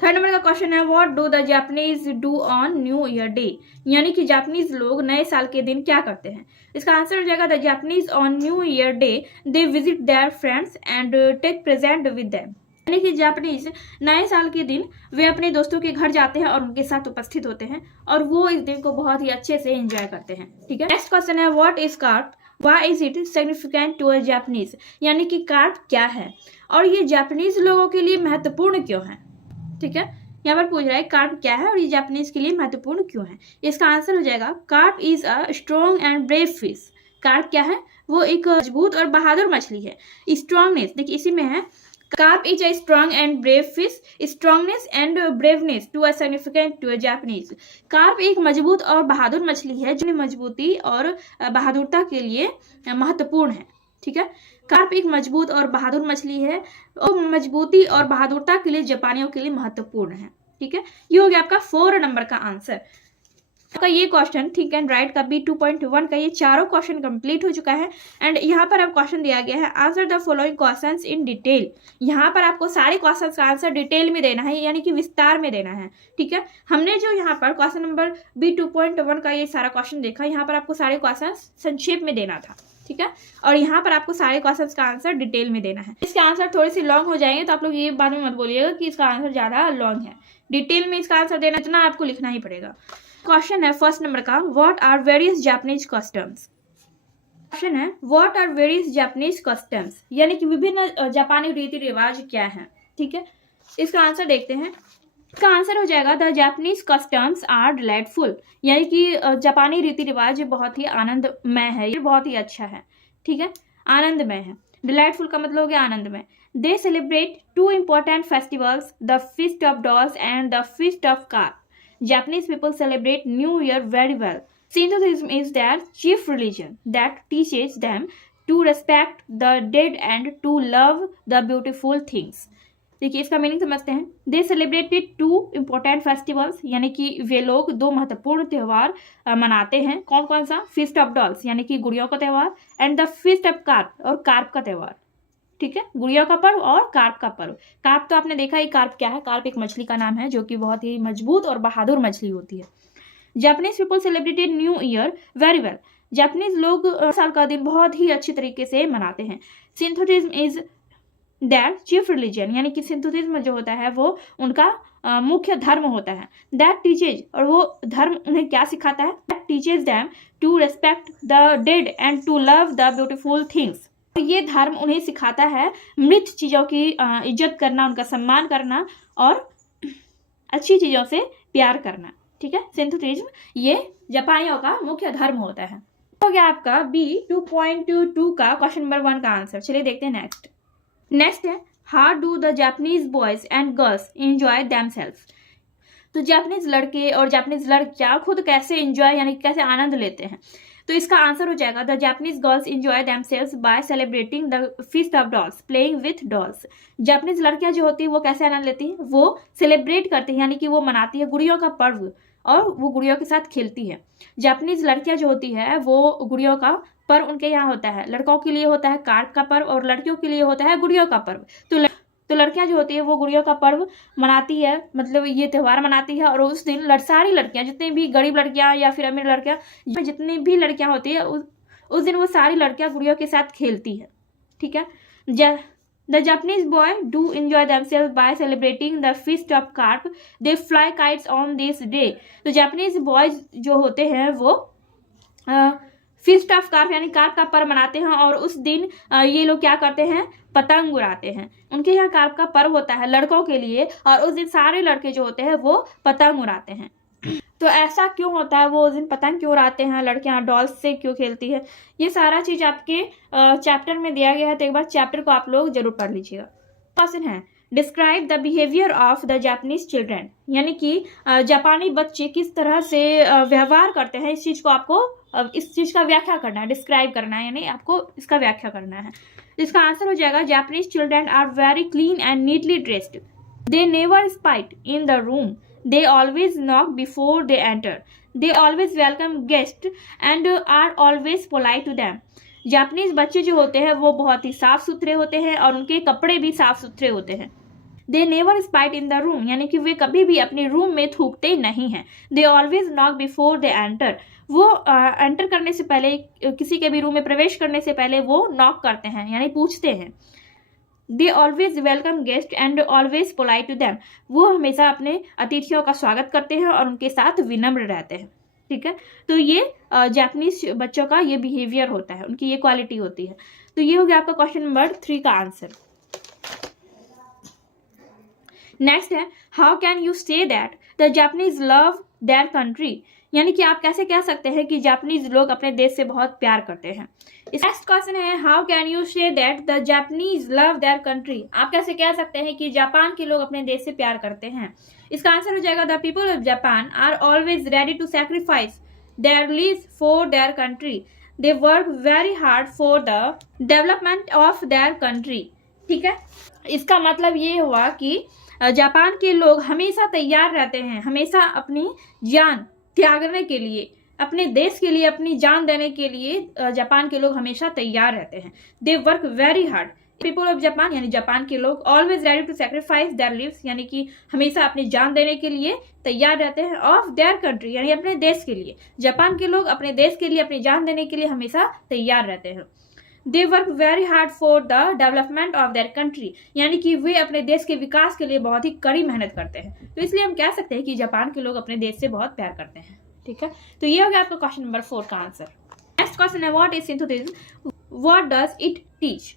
थर्ड नंबर का क्वेश्चन है what do the Japanese do on new year day, यानी कि जापानीज लोग नए साल के दिन क्या करते हैं। इसका आंसर हो जाएगा the Japanese on new year day they visit their friends and take present with them, यानी कि जापानीज नए साल के दिन वे अपने दोस्तों के घर जाते हैं और उनके साथ उपस्थित होते हैं और वो इस दिन को बहुत ही अच्छे से एंजॉय करते हैं, ठीक है। नेक्स्ट क्वेश्चन है what is carp, why is it significant to a Japanese, यानी कि कार्प क्या है और ये जापानीज लोगों के लिए महत्वपूर्ण क्यों है, ठीक है। यहाँ पर पूछ रहा है कार्प क्या है और ये जापानीज के लिए महत्वपूर्ण क्यों है। इसका आंसर हो जाएगा carp is a strong and brave fish. Carp क्या है, वो एक मजबूत और बहादुर मछली है। स्ट्रॉन्गनेस देखिए इसी में है, carp is a strong and brave fish, strongness and braveness to a significant to a Japanese. Carp एक मजबूत और बहादुर मछली है जो मजबूती और बहादुरता के लिए महत्वपूर्ण है, ठीक है। कार्प एक मजबूत और बहादुर मछली है और मजबूती और बहादुरता के लिए जापानियों के लिए महत्वपूर्ण है, ठीक है। ये हो गया आपका 4 नंबर का आंसर। आपका ये क्वेश्चन थिंक एंड राइट का B 2.1 का ये चारों क्वेश्चन कंप्लीट हो चुका है। एंड यहाँ पर अब क्वेश्चन दिया गया है answer the following questions in detail. यहाँ पर आपको सारे क्वेश्चंस का आंसर डिटेल में देना है, यानी कि विस्तार में देना है, ठीक है। हमने जो यहाँ पर क्वेश्चन नंबर B 2.1 का ये सारा क्वेश्चन देखा, यहाँ पर आपको सारे क्वेश्चन संक्षेप में देना था, ठीक है। और यहाँ पर आपको सारे क्वेश्चंस का आंसर डिटेल में देना है। इसके आंसर थोड़े से लॉन्ग हो जाएंगे तो आप लोग ये बाद में मत बोलिएगा कि इसका आंसर ज्यादा लॉन्ग है। डिटेल में इसका आंसर देना इतना आपको लिखना ही पड़ेगा। क्वेश्चन है फर्स्ट नंबर का what are various Japanese customs. Question है what are various Japanese customs, यानी कि विभिन्न जापानी रीति रिवाज क्या है, ठीक है। इसका आंसर देखते हैं। इसका आंसर हो जाएगा the Japanese customs are delightful, यानी कि जापानी रीति रिवाज बहुत ही आनंदमय है, ये बहुत ही अच्छा है, ठीक है, आनंदमय है। डिलाइटफुल का मतलब हो गया आनंदमय। दे celebrate 2 important festivals, the Feast of Dolls and the Feast of Carp. Japanese people celebrate New Year very well. Shintoism is their chief religion that teaches them to respect the dead and to love the beautiful things. देखिए इसका meaning समझते हैं. दे celebrated 2 important festivals, यानी कि वे लोग 2 महत्वपूर्ण त्यौहार मनाते हैं. कौन कौन सा? फीस्ट ऑफ डॉल्स यानी कि गुड़ियों का त्यौहार, and the feast of carp और कार्प का त्यौहार. ठीक है, गुड़ियों का पर्व और कार्प का पर्व. कार्प तो आपने देखा ही, कार्प क्या है? कार्प एक मछली का नाम है जो कि बहुत ही मजबूत और बहादुर मछली होती है. Japanese people celebrated new year very well. Japanese लोग साल का दिन बहुत ही अच्छी तरीके से मनाते हैं. सिंथोइज्म इज देयर चीफ रिलीजन, यानी कि सिंथोइज्म जो होता है वो उनका मुख्य धर्म होता है. दैट टीचेज, और वो धर्म उन्हें क्या सिखाता है? That teaches them to respect the dead and to love the beautiful things. ये धर्म उन्हें सिखाता है मृत चीजों की इज्जत करना, उनका सम्मान करना और अच्छी चीजों से प्यार करना. ठीक है, सिंथोइज्म ये जापानियों का मुख्य धर्म होता है. हो गया आपका बी 2.22 का क्वेश्चन नंबर 1 का आंसर. चलिए देखते हैं नेक्स्ट है, how do the Japanese boys and girls enjoy themselves. तो जापानीज लड़के और जापानीज लड़कियां खुद कैसे एंजॉय यानी कैसे आनंद लेते हैं. तो इसका आंसर हो जाएगा the Japanese girls enjoy themselves by celebrating the feast of dolls, playing with dolls. Japanese लड़कियां जो होती है वो कैसे आनंद लेती है? वो सेलिब्रेट करती है, यानी कि वो मनाती है गुड़ियों का पर्व और वो गुड़ियों के साथ खेलती है. जापानीज लड़कियां जो होती है वो गुड़ियों का पर्व उनके यहाँ होता है. लड़कों के लिए होता है कार्प का पर्व और लड़कियों के लिए होता है गुड़ियों का पर्व. तो लड़कियां जो होती है वो गुड़ियों का पर्व मनाती है, मतलब ये त्यौहार मनाती है. और उस दिन सारी लड़कियां, जितनी भी गरीब लड़कियां या फिर अमीर लड़कियां, जितनी भी लड़कियां होती है उस दिन वो सारी लड़कियां गुड़ियों के साथ खेलती है. ठीक है. The Japanese boy do enjoy themselves by celebrating the feast of carp. They fly kites on this day. तो जापानीज बॉयज जो होते हैं वो फीस्ट ऑफ कार्प यानी कार्प का पर्व मनाते हैं और उस दिन ये लोग क्या करते हैं? पतंग उड़ाते हैं. उनके यहाँ कार्प का पर्व होता है लड़कों के लिए और उस दिन सारे लड़के जो होते हैं वो पतंग उड़ाते हैं. तो ऐसा क्यों होता है? वो उस दिन पतंग क्यों उड़ाते हैं? लड़कियां डॉल्स से क्यों खेलती है? ये सारा चीज आपके चैप्टर में दिया गया है, तो एक बार चैप्टर को आप लोग जरूर पढ़ लीजिएगा. क्वेश्चन है, describe the behaviour of the Japanese children, यानी कि जापानी बच्चे किस तरह से व्यवहार करते हैं. इस चीज को आपको इस चीज का व्याख्या करना है, डिस्क्राइब करना है, यानी आपको इसका व्याख्या करना है. इसका आंसर हो जाएगा Japanese children are very clean and neatly dressed. They never spite in the room. They always knock before they enter. They always welcome guests and are always polite to them. Japanese बच्चे जो होते हैं वो बहुत ही साफ सुथरे होते हैं और उनके कपड़े भी साफ सुथरे होते हैं. They never spite in the room, यानी कि वे कभी भी अपने रूम में थूकते नहीं हैं. They always knock before they enter. वो एंटर करने से पहले, किसी के भी रूम में प्रवेश करने से पहले वो नॉक करते हैं यानी पूछते हैं. They always welcome guests and always polite to them. वो हमेशा अपने अतिथियों का स्वागत करते हैं और उनके साथ विनम्र रहते हैं. ठीक है, तो ये जापानीज बच्चों का ये बिहेवियर होता है, उनकी ये क्वालिटी होती है. तो ये हो गया आपका क्वेश्चन नंबर 3 का आंसर. नेक्स्ट है, how can you say that the Japanese love their country, यानी कि आप कैसे कह सकते हैं कि जापानीज लोग अपने देश से बहुत प्यार करते हैं. नेक्स्ट क्वेश्चन है, how can you say that the Japanese love their country, आप कैसे कह सकते हैं कि जापान के लोग अपने देश से प्यार करते हैं. इसका आंसर हो जाएगा the people of Japan are always ready to sacrifice their lives for their country. They work very hard for the development of their country. ठीक है, इसका मतलब ये हुआ कि जापान के लोग हमेशा तैयार रहते हैं, हमेशा अपनी जान त्यागने के लिए, अपने देश के लिए अपनी जान देने के लिए जापान के लोग हमेशा तैयार रहते हैं. They work very hard. People of Japan यानी जापान के लोग always ready to sacrifice their lives, यानी कि हमेशा अपनी जान देने के लिए तैयार रहते हैं. ऑफ देयर कंट्री यानी अपने देश के लिए. जापान के लोग अपने देश के लिए अपनी जान देने के लिए हमेशा तैयार रहते हैं. They work very hard for the development of their country, यानी कि वे अपने देश के विकास के लिए बहुत ही कड़ी मेहनत करते हैं. तो इसलिए हम कह सकते हैं कि जापान के लोग अपने देश से बहुत प्यार करते हैं. ठीक है, तो ये हो गया आपका क्वेश्चन नंबर 4 का आंसर. नेक्स्ट क्वेश्चन है, what is Shintoism, what does it teach.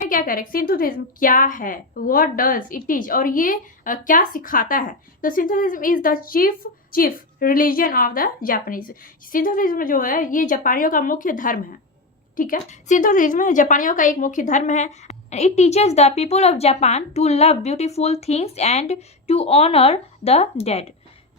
क्या करें, सिंथोइज्म क्या है, व्हाट डज इट टीच, और ये क्या सिखाता है. तो Shintoism is the chief religion of the Japanese. Shintoism जो है ये जापानियों का मुख्य धर्म है. ठीक है, सिंथोइज्म जापानियों का एक मुख्य धर्म है. It teaches the people of Japan to love beautiful things and to honor the dead.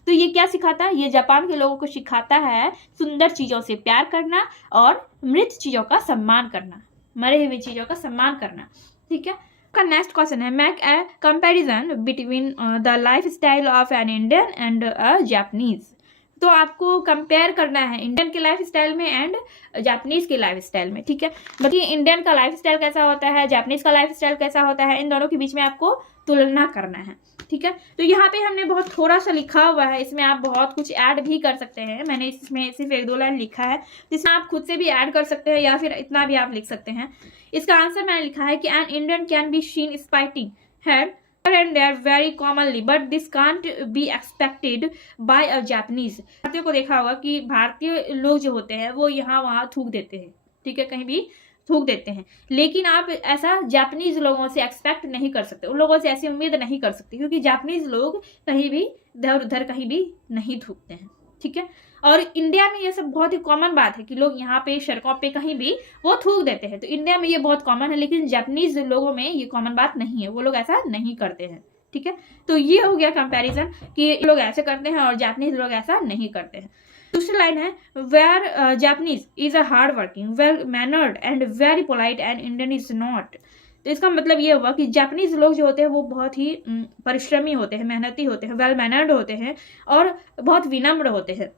तो ये क्या सिखाता है, ये जापान के लोगों को सिखाता है सुंदर चीज़ों से प्यार करना और मृत चीज़ों का सम्मान करना, मरे हुए चीज़ों का सम्मान करना। ठीक है, का नेक्स्ट क्वेश्चन है, make a comparison between the life style of an Indian and a Japanese. तो आपको कंपेयर करना है इंडियन के लाइफ स्टाइल में एंड जापानीज के लाइफ स्टाइल में। ठीक है, बाकी इंडियन का लाइफ स्टाइल कैसा होता है, जापानीज का लाइफ स्टाइल कैसा होता है, इन दोनों के बीच में आपको तुलना करना है। ठीक है, तो यहाँ पे हमने बहुत थोड़ा सा लिखा हुआ है, इसमें आप बहुत कुछ ऐड भी कर सकते हैं। मैंने इसमें सिर्फ 1-2 लाइन लिखा है, जिसमें आप खुद से भी ऐड कर सकते हैं या फिर इतना भी आप लिख सकते हैं। इसका आंसर मैंने लिखा है कि an Indian can be seen spitting head and they are very commonly but this can't be expected by a Japanese। भारतीयों को देखा होगा कि भारतीय लोग जो होते हैं वो यहाँ वहाँ थूक देते हैं। ठीक है, कहीं भी थूक देते हैं, लेकिन आप ऐसा जापानीज लोगों से एक्सपेक्ट नहीं कर सकते, उन लोगों से ऐसी उम्मीद नहीं कर सकते, क्योंकि जापानीज लोग कहीं भी इधर उधर कहीं भी नहीं थूकते हैं। ठीक है, और इंडिया में ये सब बहुत ही कॉमन बात है कि लोग यहाँ पे सड़कों पे कहीं भी वो थूक देते हैं, तो इंडिया में ये बहुत कॉमन है, लेकिन जापानीज लोगों में ये कॉमन बात नहीं है, वो लोग ऐसा नहीं करते हैं। ठीक है, तो ये हो गया कंपैरिजन कि लोग ऐसे करते हैं और जापानीज लोग ऐसा नहीं करते हैं। दूसरी लाइन है, where Japanese is a hard working well mannered and very polite and Indian is not. तो इसका मतलब ये हुआ कि जापानीज लोग जो होते हैं वो बहुत ही परिश्रमी होते हैं, मेहनती होते हैं, वेल मैनर्ड होते हैं और बहुत विनम्र होते हैं,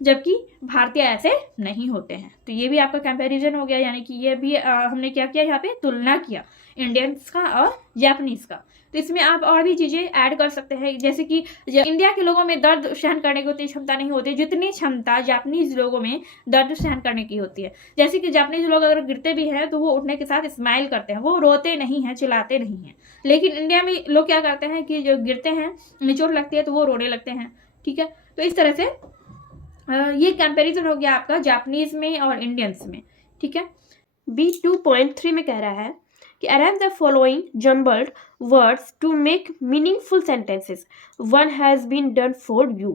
जबकि भारतीय ऐसे नहीं होते हैं। तो ये भी आपका कंपैरिजन हो गया, यानी कि ये भी हमने क्या किया, यहाँ पे तुलना किया इंडियंस का और जापानीज का। तो इसमें आप और भी चीज़ें ऐड कर सकते हैं, जैसे कि इंडिया के लोगों में दर्द सहन करने की उतनी क्षमता नहीं होती जितनी क्षमता जापानीज लोगों में दर्द सहन करने की होती है। जैसे कि जापानीज लोग अगर गिरते भी हैं तो वो उठने के साथ स्माइल करते हैं, वो रोते नहीं हैं, चिल्लाते नहीं हैं। लेकिन इंडिया में लोग क्या करते हैं कि जो गिरते हैं, चोट लगती है तो वो रोने लगते हैं। ठीक है, तो इस तरह से ये कंपैरिजन हो गया आपका जापानीज में और इंडियंस में। ठीक है, B2.3 में कह रहा है कि arrange the following jumbled words to make meaningful sentences, one has been done for you.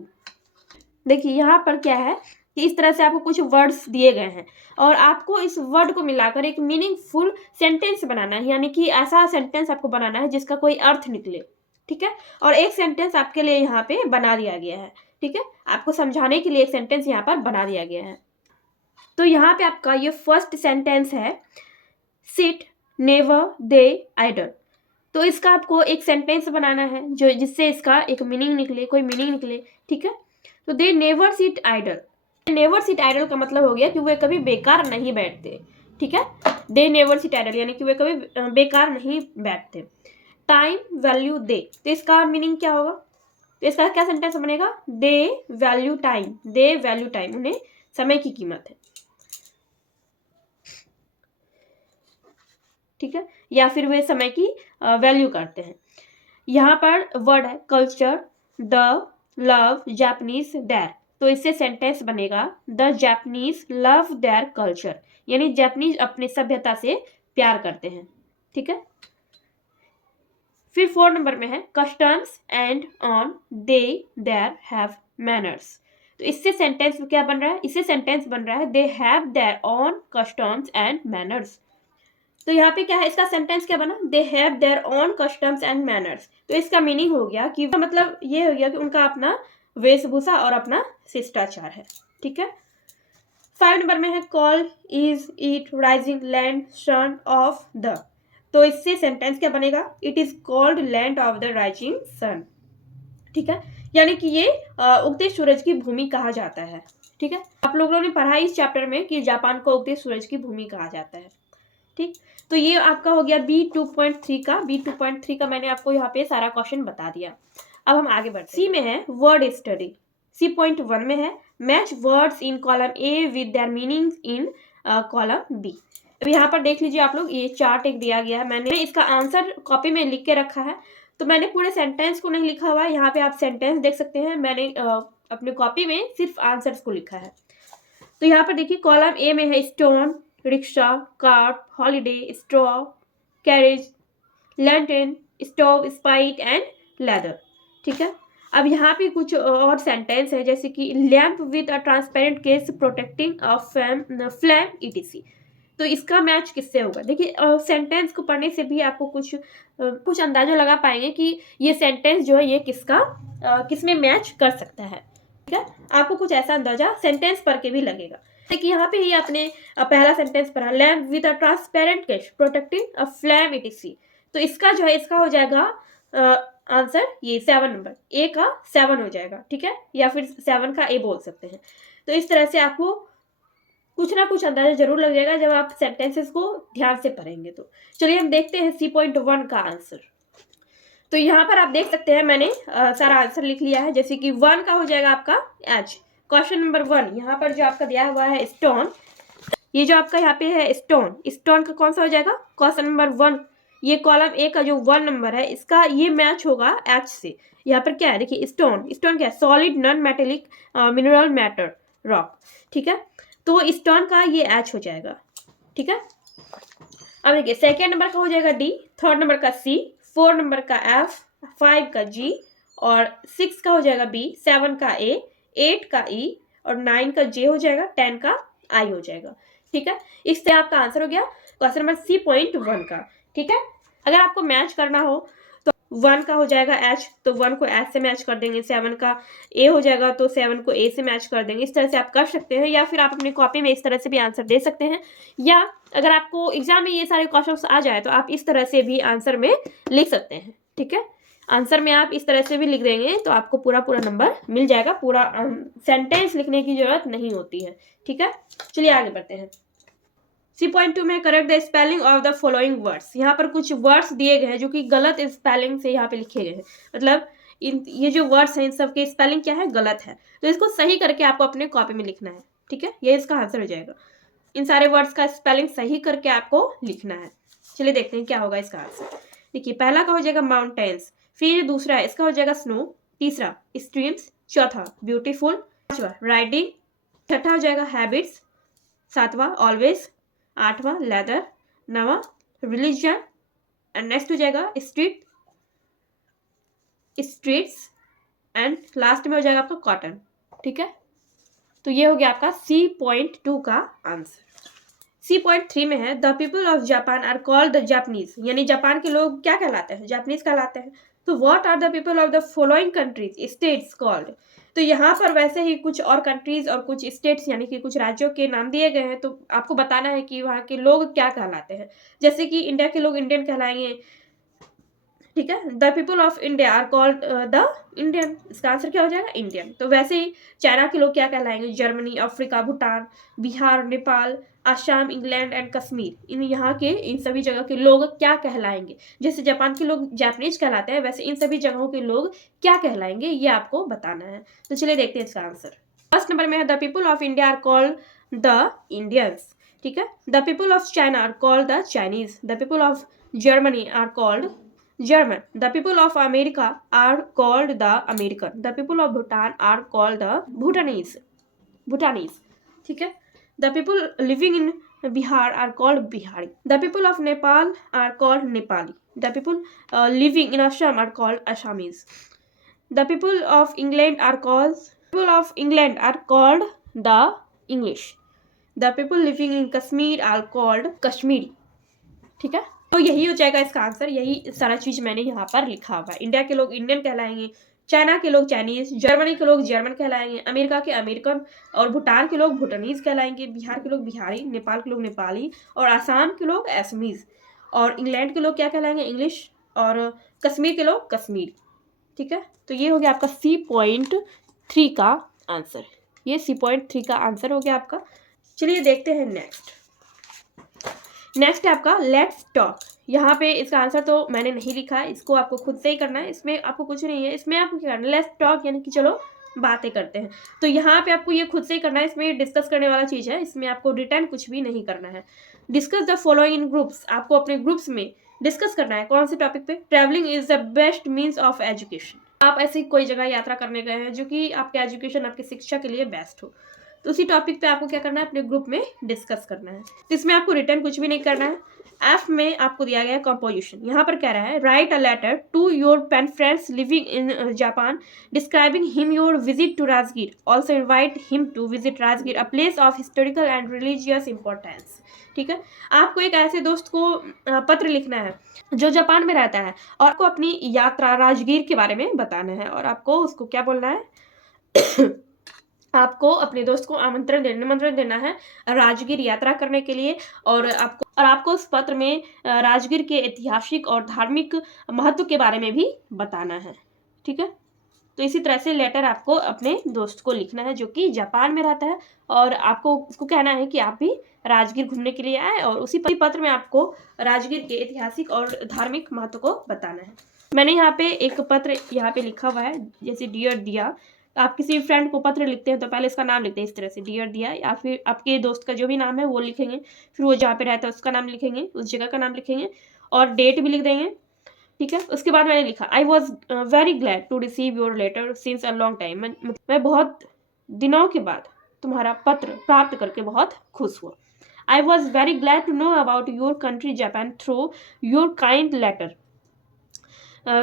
देखिए यहाँ पर क्या है कि इस तरह से आपको कुछ वर्ड्स दिए गए हैं और आपको इस वर्ड को मिलाकर एक मीनिंगफुल सेंटेंस बनाना है, यानी कि ऐसा सेंटेंस आपको बनाना है जिसका कोई अर्थ निकले। ठीक है, और एक सेंटेंस आपके लिए यहाँ पे बना दिया गया है। ठीक है, आपको समझाने के लिए एक सेंटेंस यहाँ पर बना दिया गया है। तो यहाँ पे आपका ये फर्स्ट सेंटेंस है, सिट नेवर दे आइडल। तो इसका आपको एक सेंटेंस बनाना है जो जिससे इसका एक मीनिंग निकले, कोई मीनिंग निकले। ठीक है, तो दे never sit idol. Never sit idol का मतलब हो गया कि वे कभी बेकार नहीं बैठते। ठीक है, दे नेवर सिट आइडल यानी कि वे कभी बेकार नहीं बैठते। टाइम वैल्यू दे, तो इसका मीनिंग क्या होगा, तो इसका क्या सेंटेंस बनेगा, दे वैल्यू टाइम, दे वैल्यू टाइम, उन्हें समय की कीमत है। ठीक है, या फिर वे समय की वैल्यू करते हैं। यहाँ पर वर्ड है culture, the, love, Japanese, their. तो इससे सेंटेंस बनेगा, the Japanese love their culture, यानी जापानीज अपने सभ्यता से प्यार करते हैं। ठीक है, फिर 4 नंबर में है customs and on they their have manners. तो इससे सेंटेंस क्या बन रहा है, इससे सेंटेंस बन रहा है they have their own customs and manners. तो यहाँ पे क्या है, इसका सेंटेंस क्या बना, they have their own customs and manners. तो इसका मीनिंग हो गया कि मतलब ये हो गया कि उनका अपना वेशभूषा और अपना शिष्टाचार है। ठीक है, 5 नंबर में है call is it rising land sun of the. तो इससे सेंटेंस क्या बनेगा, it is called land of the rising sun. ठीक है, यानी कि ये उगते सूरज की भूमि कहा जाता है। ठीक है, आप लोगों ने पढ़ा इस चैप्टर में कि जापान को उगते सूरज की भूमि कहा जाता है। ठीक, तो ये आपका हो गया B2.3 का। B2.3 का मैंने आपको यहाँ पे सारा क्वेश्चन बता दिया। अब हम आगे बढ़ते हैं। सी में है वर्ड स्टडी। C.1 में है match words in column A with their meanings in column B. अब यहाँ पर देख लीजिए आप लोग, ये चार्ट एक दिया गया है, मैंने इसका आंसर कॉपी में लिख के रखा है। तो मैंने पूरे सेंटेंस को नहीं लिखा हुआ है, यहाँ पे आप सेंटेंस देख सकते हैं, मैंने अपने कॉपी में सिर्फ आंसर्स को लिखा है। तो यहाँ पर देखिए कॉलम ए में है stone, rickshaw, car, holiday, straw, carriage, lantern, stove, spike and leather. ठीक है, अब यहाँ पे कुछ और सेंटेंस है, जैसे कि lamp with a transparent case protecting a flame etc. तो इसका मैच किससे होगा? देखिए सेंटेंस को पढ़ने से भी आपको कुछ अंदाजा लगा पाएंगे कि ये सेंटेंस जो है ये किस में मैच कर सकता है। ठीक है, आपको कुछ ऐसा अंदाजा सेंटेंस पढ़ के भी लगेगा। देखिए यहाँ पे ही आपने पहला सेंटेंस पढ़ा, lamp with a transparent cash protecting a flame etc.. तो इसका जो है इसका हो जाएगा आंसर ये 7 नंबर, ए का 7 हो जाएगा। ठीक है, या फिर 7 का ए बोल सकते हैं। तो इस तरह से आपको कुछ ना कुछ अंदाजा जरूर लग जाएगा जब आप सेंटेंसेस को ध्यान से पढ़ेंगे। तो चलिए हम देखते हैं C.1 का आंसर। तो यहाँ पर आप देख सकते हैं मैंने सारा आंसर लिख लिया है। जैसे कि 1 का हो जाएगा आपका एच। क्वेश्चन नंबर 1 यहाँ पर जो आपका दिया हुआ है स्टोन, ये जो आपका यहाँ पे है स्टोन, स्टोन का कौन सा हो जाएगा? क्वेश्चन नंबर 1, ये कॉलम ए का जो 1 नंबर है इसका ये मैच होगा एच से। यहाँ पर क्या है देखिए, स्टोन, स्टोन क्या है? Solid non metallic mineral matter rock. ठीक है, तो स्टोन का ये एच हो जाएगा। ठीक है, अब देखिए सेकेंड नंबर का हो जाएगा डी, थर्ड नंबर का सी, 4 नंबर का एफ, 5 का जी और 6 का हो जाएगा बी, 7 का ए, 8 का ई और 9 का जे हो जाएगा, 10 का आई हो जाएगा। ठीक है, इससे आपका आंसर हो गया क्वेश्चन नंबर C.1 का। ठीक है, अगर आपको मैच करना हो तो 1 का हो जाएगा एच, तो 1 को एच से मैच कर देंगे। 7 का ए हो जाएगा तो 7 को ए से मैच कर देंगे। इस तरह से आप कर सकते हैं, या फिर आप अपनी कॉपी में इस तरह से भी आंसर दे सकते हैं, या अगर आपको एग्जाम में ये सारे क्वेश्चंस आ जाए तो आप इस तरह से भी आंसर में लिख सकते हैं। ठीक है, आंसर में आप इस तरह से भी लिख देंगे तो आपको पूरा नंबर मिल जाएगा, पूरा सेंटेंस लिखने की जरूरत नहीं होती है। ठीक है, चलिए आगे बढ़ते हैं। C.2 में correct the spelling of the following words. यहाँ पर कुछ वर्ड्स दिए गए हैं जो कि गलत स्पेलिंग से यहाँ पे लिखे गए हैं, मतलब ये जो वर्ड्स हैं इन सब के स्पेलिंग क्या है? गलत है। तो इसको सही करके आपको अपने कॉपी में लिखना है। ठीक है, ये इसका आंसर हो जाएगा। इन सारे वर्ड्स का स्पेलिंग सही करके आपको लिखना है। चलिए देखते हैं क्या होगा इसका आंसर। देखिए पहला का हो जाएगा माउंटेन्स, फिर दूसरा इसका हो जाएगा स्नो, तीसरा स्ट्रीम्स, चौथा ब्यूटीफुल, पांचवा राइडिंग, छठा हो जाएगा हैबिट्स, सातवां ऑलवेज, आठवां लेदर, नवा रिलीजन एंड नेक्स्ट हो जाएगा स्ट्रीट्स एंड लास्ट में हो जाएगा आपका कॉटन। ठीक है, तो ये हो गया आपका C.2 का आंसर। C.3 में है the people of Japan are called the Japanese, यानी जापान के लोग क्या कहलाते हैं? जापानीज कहलाते हैं। तो what are the people of the following countries states called. तो यहाँ पर वैसे ही कुछ और कंट्रीज और कुछ स्टेट्स यानी कि कुछ राज्यों के नाम दिए गए हैं, तो आपको बताना है कि वहाँ के लोग क्या कहलाते हैं। जैसे कि इंडिया के लोग इंडियन कहलाएंगे। ठीक है, the people of India are called the Indian, इसका आंसर क्या हो जाएगा? इंडियन। तो वैसे ही चाइना के लोग क्या कहलाएंगे? Germany, Africa, Bhutan, Bihar, Nepal, Assam, England and Kashmir. इन सभी जगह के लोग क्या कहलाएंगे? जैसे जापान के लोग जापानीज कहलाते हैं, वैसे इन सभी जगहों के लोग क्या कहलाएंगे ये आपको बताना है। तो चलिए देखते हैं इसका आंसर। फर्स्ट नंबर में है the people of India are called the Indians. ठीक है, the people of China are called the Chinese, the people of Germany are called German. The people of America are called the American. The people of Bhutan are called the Bhutanese. ठीक है, the people living in Bihar are called Bihari. The people of Nepal are called Nepali. The people living in Assam are called Assamese. The people of England are called the English. The people living in Kashmir are called Kashmiri. ठीक है, तो यही हो जाएगा इसका answer. यही सारा चीज मैंने यहाँ पर लिखा हुआ है। इंडिया के लोग इंडियन कहलाएंगे, चाइना के लोग चाइनीज, जर्मनी के लोग जर्मन कहलाएंगे, अमेरिका के अमेरिकन और भूटान के लोग भूटानीज कहलाएंगे, बिहार के लोग बिहारी, नेपाल के लोग नेपाली और आसाम के लोग असमीज, और इंग्लैंड के लोग क्या कहलाएंगे? इंग्लिश, और कश्मीर के लोग कश्मीरी। ठीक है, तो ये हो गया आपका C.3 का आंसर। ये C.3 का आंसर हो गया आपका। चलिए देखते हैं नेक्स्ट है आपका लेट्स टॉक। यहाँ पे इसका आंसर तो मैंने नहीं लिखा है, इसको आपको खुद से ही करना है। इसमें आपको कुछ नहीं है, इसमें आपको क्या करना है? लेट्स टॉक यानी कि चलो बातें करते हैं। तो यहाँ पे आपको ये खुद से ही करना है, इसमें डिस्कस करने वाला चीज़ है, इसमें आपको रिटर्न कुछ भी नहीं करना है। Discuss the following in groups, आपको अपने ग्रुप्स में डिस्कस करना है। कौन से टॉपिक पे? Travelling is the best means of education. आप ऐसी कोई जगह यात्रा करने गए हैं जो कि आपके एजुकेशन, आपकी शिक्षा के लिए बेस्ट हो। तो उसी टॉपिक पे आपको क्या करना है, अपने ग्रुप में डिस्कस करना है। तो इसमें आपको रिटर्न कुछ भी नहीं करना है। एफ में आपको दिया गया है कंपोजिशन। यहाँ पर कह रहा है write a letter to your pen friends living in Japan describing him your visit to Rajgir, also invite him to visit Rajgir, a place of historical and religious importance. ठीक है, आपको एक ऐसे दोस्त को पत्र लिखना है जो जापान में रहता है और आपको अपनी यात्रा राजगीर के बारे में बताना है, और आपको उसको क्या बोलना है आपको अपने दोस्त को निमंत्रण देना है राजगीर यात्रा करने के लिए, और आपको उस पत्र में राजगीर के ऐतिहासिक और धार्मिक महत्व के बारे में भी बताना है। ठीक है, तो इसी तरह से लेटर आपको अपने दोस्त को लिखना है जो कि जापान में रहता है, और आपको उसको कहना है कि आप भी राजगीर घूमने के लिए आए, और उसी पत्र में आपको राजगीर के ऐतिहासिक और धार्मिक महत्व को बताना है। मैंने यहाँ पे एक पत्र यहाँ पे लिखा हुआ है, जैसे डियर दिया। आप किसी फ्रेंड को पत्र लिखते हैं तो पहले इसका नाम लिखते हैं इस तरह से, डियर दिया, या फिर आपके दोस्त का जो भी नाम है वो लिखेंगे, फिर वो जहाँ पे रहता है उसका नाम लिखेंगे, उस जगह का नाम लिखेंगे, और डेट भी लिख देंगे। ठीक है, उसके बाद मैंने लिखा I was very glad to receive your letter since a long time. मैं बहुत दिनों के बाद तुम्हारा पत्र प्राप्त करके बहुत खुश हुआ। I was very glad to know about your country Japan through your kind letter.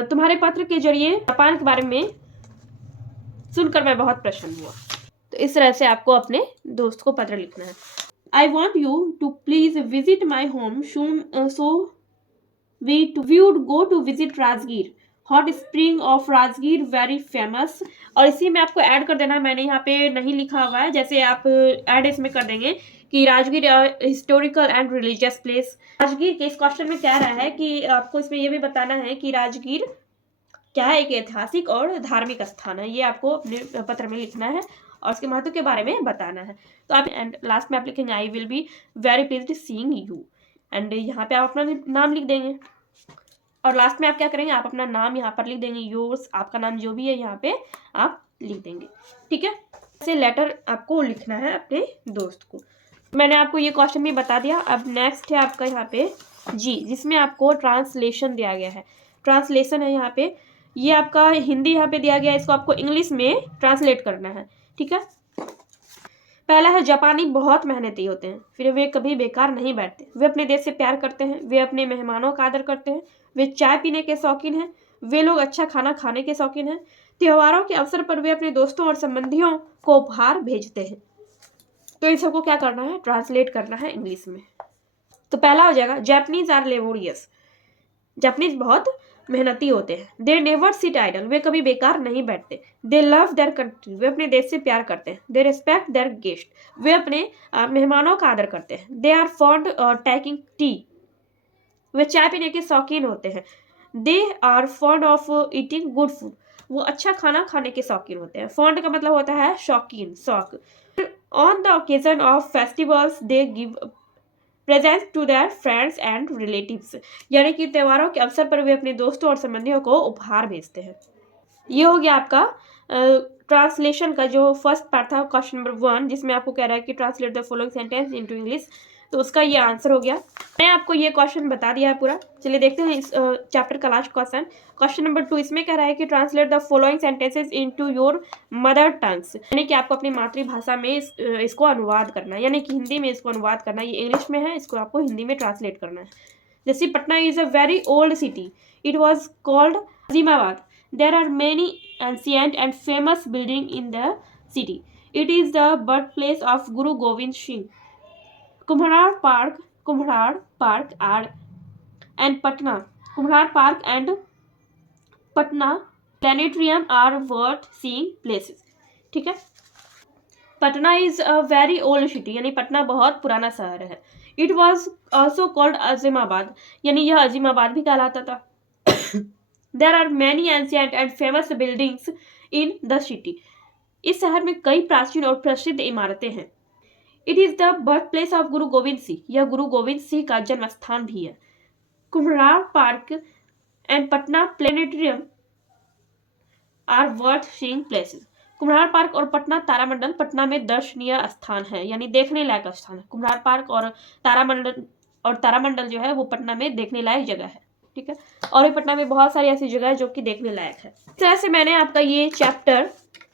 तुम्हारे पत्र के जरिए जापान के बारे में सुनकर मैं बहुत प्रसन्न हुआ। तो इस तरह से आपको अपने दोस्त को पत्र लिखना है। I want you to please visit my home soon so we would go to visit Rajgir, hot spring of Rajgir very famous. और इसी में आपको ऐड कर देना है, मैंने यहाँ पे नहीं लिखा हुआ है, जैसे आप ऐड इसमें कर देंगे कि Rajgir historical and religious place. Rajgir के इस क्वेश्चन में कह रहा है कि आपको इसमें ये भी बताना है कि राजगीर क्या है, एक ऐतिहासिक और धार्मिक स्थान है। ये आपको अपने पत्र में लिखना है और उसके महत्व के बारे में बताना है। तो आप एंड लास्ट में आप लिखेंगे I will be very pleased seeing you, and यहाँ पे आप अपना नाम लिख देंगे, और लास्ट में आप क्या करेंगे, आप अपना नाम यहाँ पर लिख देंगे, योर्स, आपका नाम जो भी है यहाँ पे आप लिख देंगे। ठीक है, ऐसे लेटर आपको लिखना है अपने दोस्त को। मैंने आपको ये क्वेश्चन भी बता दिया। अब नेक्स्ट है आपका यहाँ पे जी, जिसमें आपको ट्रांसलेशन दिया गया है। ट्रांसलेशन है यहाँ पे, ये आपका हिंदी यहाँ पे दिया गया है, इसको आपको इंग्लिश में ट्रांसलेट करना है। ठीक है, पहला है जापानी बहुत मेहनती होते हैं, फिर वे कभी बेकार नहीं बैठते, वे अपने देश से प्यार करते हैं, वे अपने मेहमानों का आदर करते हैं, वे चाय पीने के शौकीन हैं, वे लोग अच्छा खाना खाने के शौकीन हैं, त्योहारों के अवसर पर वे अपने दोस्तों और संबंधियों को उपहार भेजते हैं। तो इन सबको क्या करना है, ट्रांसलेट करना है इंग्लिश में। तो पहला हो जाएगा जापानीज आर लेबोरियस, जापानीज बहुत मेहनती होते हैं। दे नेवर सिट आइडल, वे कभी बेकार नहीं बैठते। दे लव देयर कंट्री, वे अपने देश से प्यार करते हैं। दे रिस्पेक्ट देयर गेस्ट, वे अपने मेहमानों का आदर करते हैं। They are fond taking tea, वे चाय पीने के शौकीन होते हैं। They are fond of eating good food, वो अच्छा खाना खाने के शौकीन होते हैं। फॉन्ड का मतलब होता है शौकीन, शौक। On the occasion of festivals they give present to their friends and relatives, यानी कि त्योहारों के अवसर पर वे अपने दोस्तों और संबंधियों को उपहार भेजते हैं। ये हो गया आपका ट्रांसलेशन का जो फर्स्ट पार्ट था, क्वेश्चन नंबर 1, जिसमें आपको कह रहा है कि translate the following sentence into English. तो उसका ये आंसर हो गया। मैं आपको ये क्वेश्चन बता दिया है पूरा। चलिए देखते हैं इस चैप्टर का लास्ट क्वेश्चन, क्वेश्चन नंबर 2। इसमें कह रहा है कि translate the following sentences into your mother tongues, यानी कि आपको अपनी मातृभाषा में इसको अनुवाद करना है, यानी कि हिंदी में इसको अनुवाद करना है। ये इंग्लिश में है, इसको आपको हिंदी में ट्रांसलेट करना है। जैसे Patna is a very old city, it was called Azimabad. There are many ancient and famous buildings in the city. It is the birthplace of Guru Gobind Singh. Kumhar Park and Patna Planetarium are worth seeing places. ठीक है, Patna is a very old city, यानी पटना बहुत पुराना शहर है। It was also called Azimabad, यानी यह अजीमाबाद भी कहलाता था। There are many ancient and famous buildings in the city. इस शहर में कई प्राचीन और प्रसिद्ध इमारतें हैं। It is the birthplace of गुरु गोविंद सिंह, यह गुरु गोविंद सिंह का जन्म स्थान भी है। Kumhrar park and Patna planetarium are worth seeing places. Kumhrar park और पटना तारामंडल पटना में दर्शनीय स्थान है, यानी देखने लायक स्थान है। कुम्हरार पार्क और तारामंडल जो है वो पटना में देखने लायक जगह है। ठीक है, और ये पटना में बहुत सारी ऐसी जगह है जो कि देखने लायक है। इस तरह से मैंने आपका ये chapter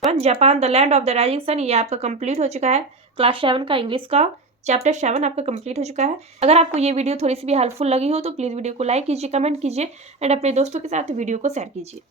Japan the land of the rising sun, ये आपका कंप्लीट हो चुका है। क्लास 7 का इंग्लिश का चैप्टर 7 आपका कंप्लीट हो चुका है। अगर आपको ये वीडियो थोड़ी सी भी हेल्पफुल लगी हो तो प्लीज़ वीडियो को लाइक कीजिए, कमेंट कीजिए एंड अपने दोस्तों के साथ वीडियो को शेयर कीजिए।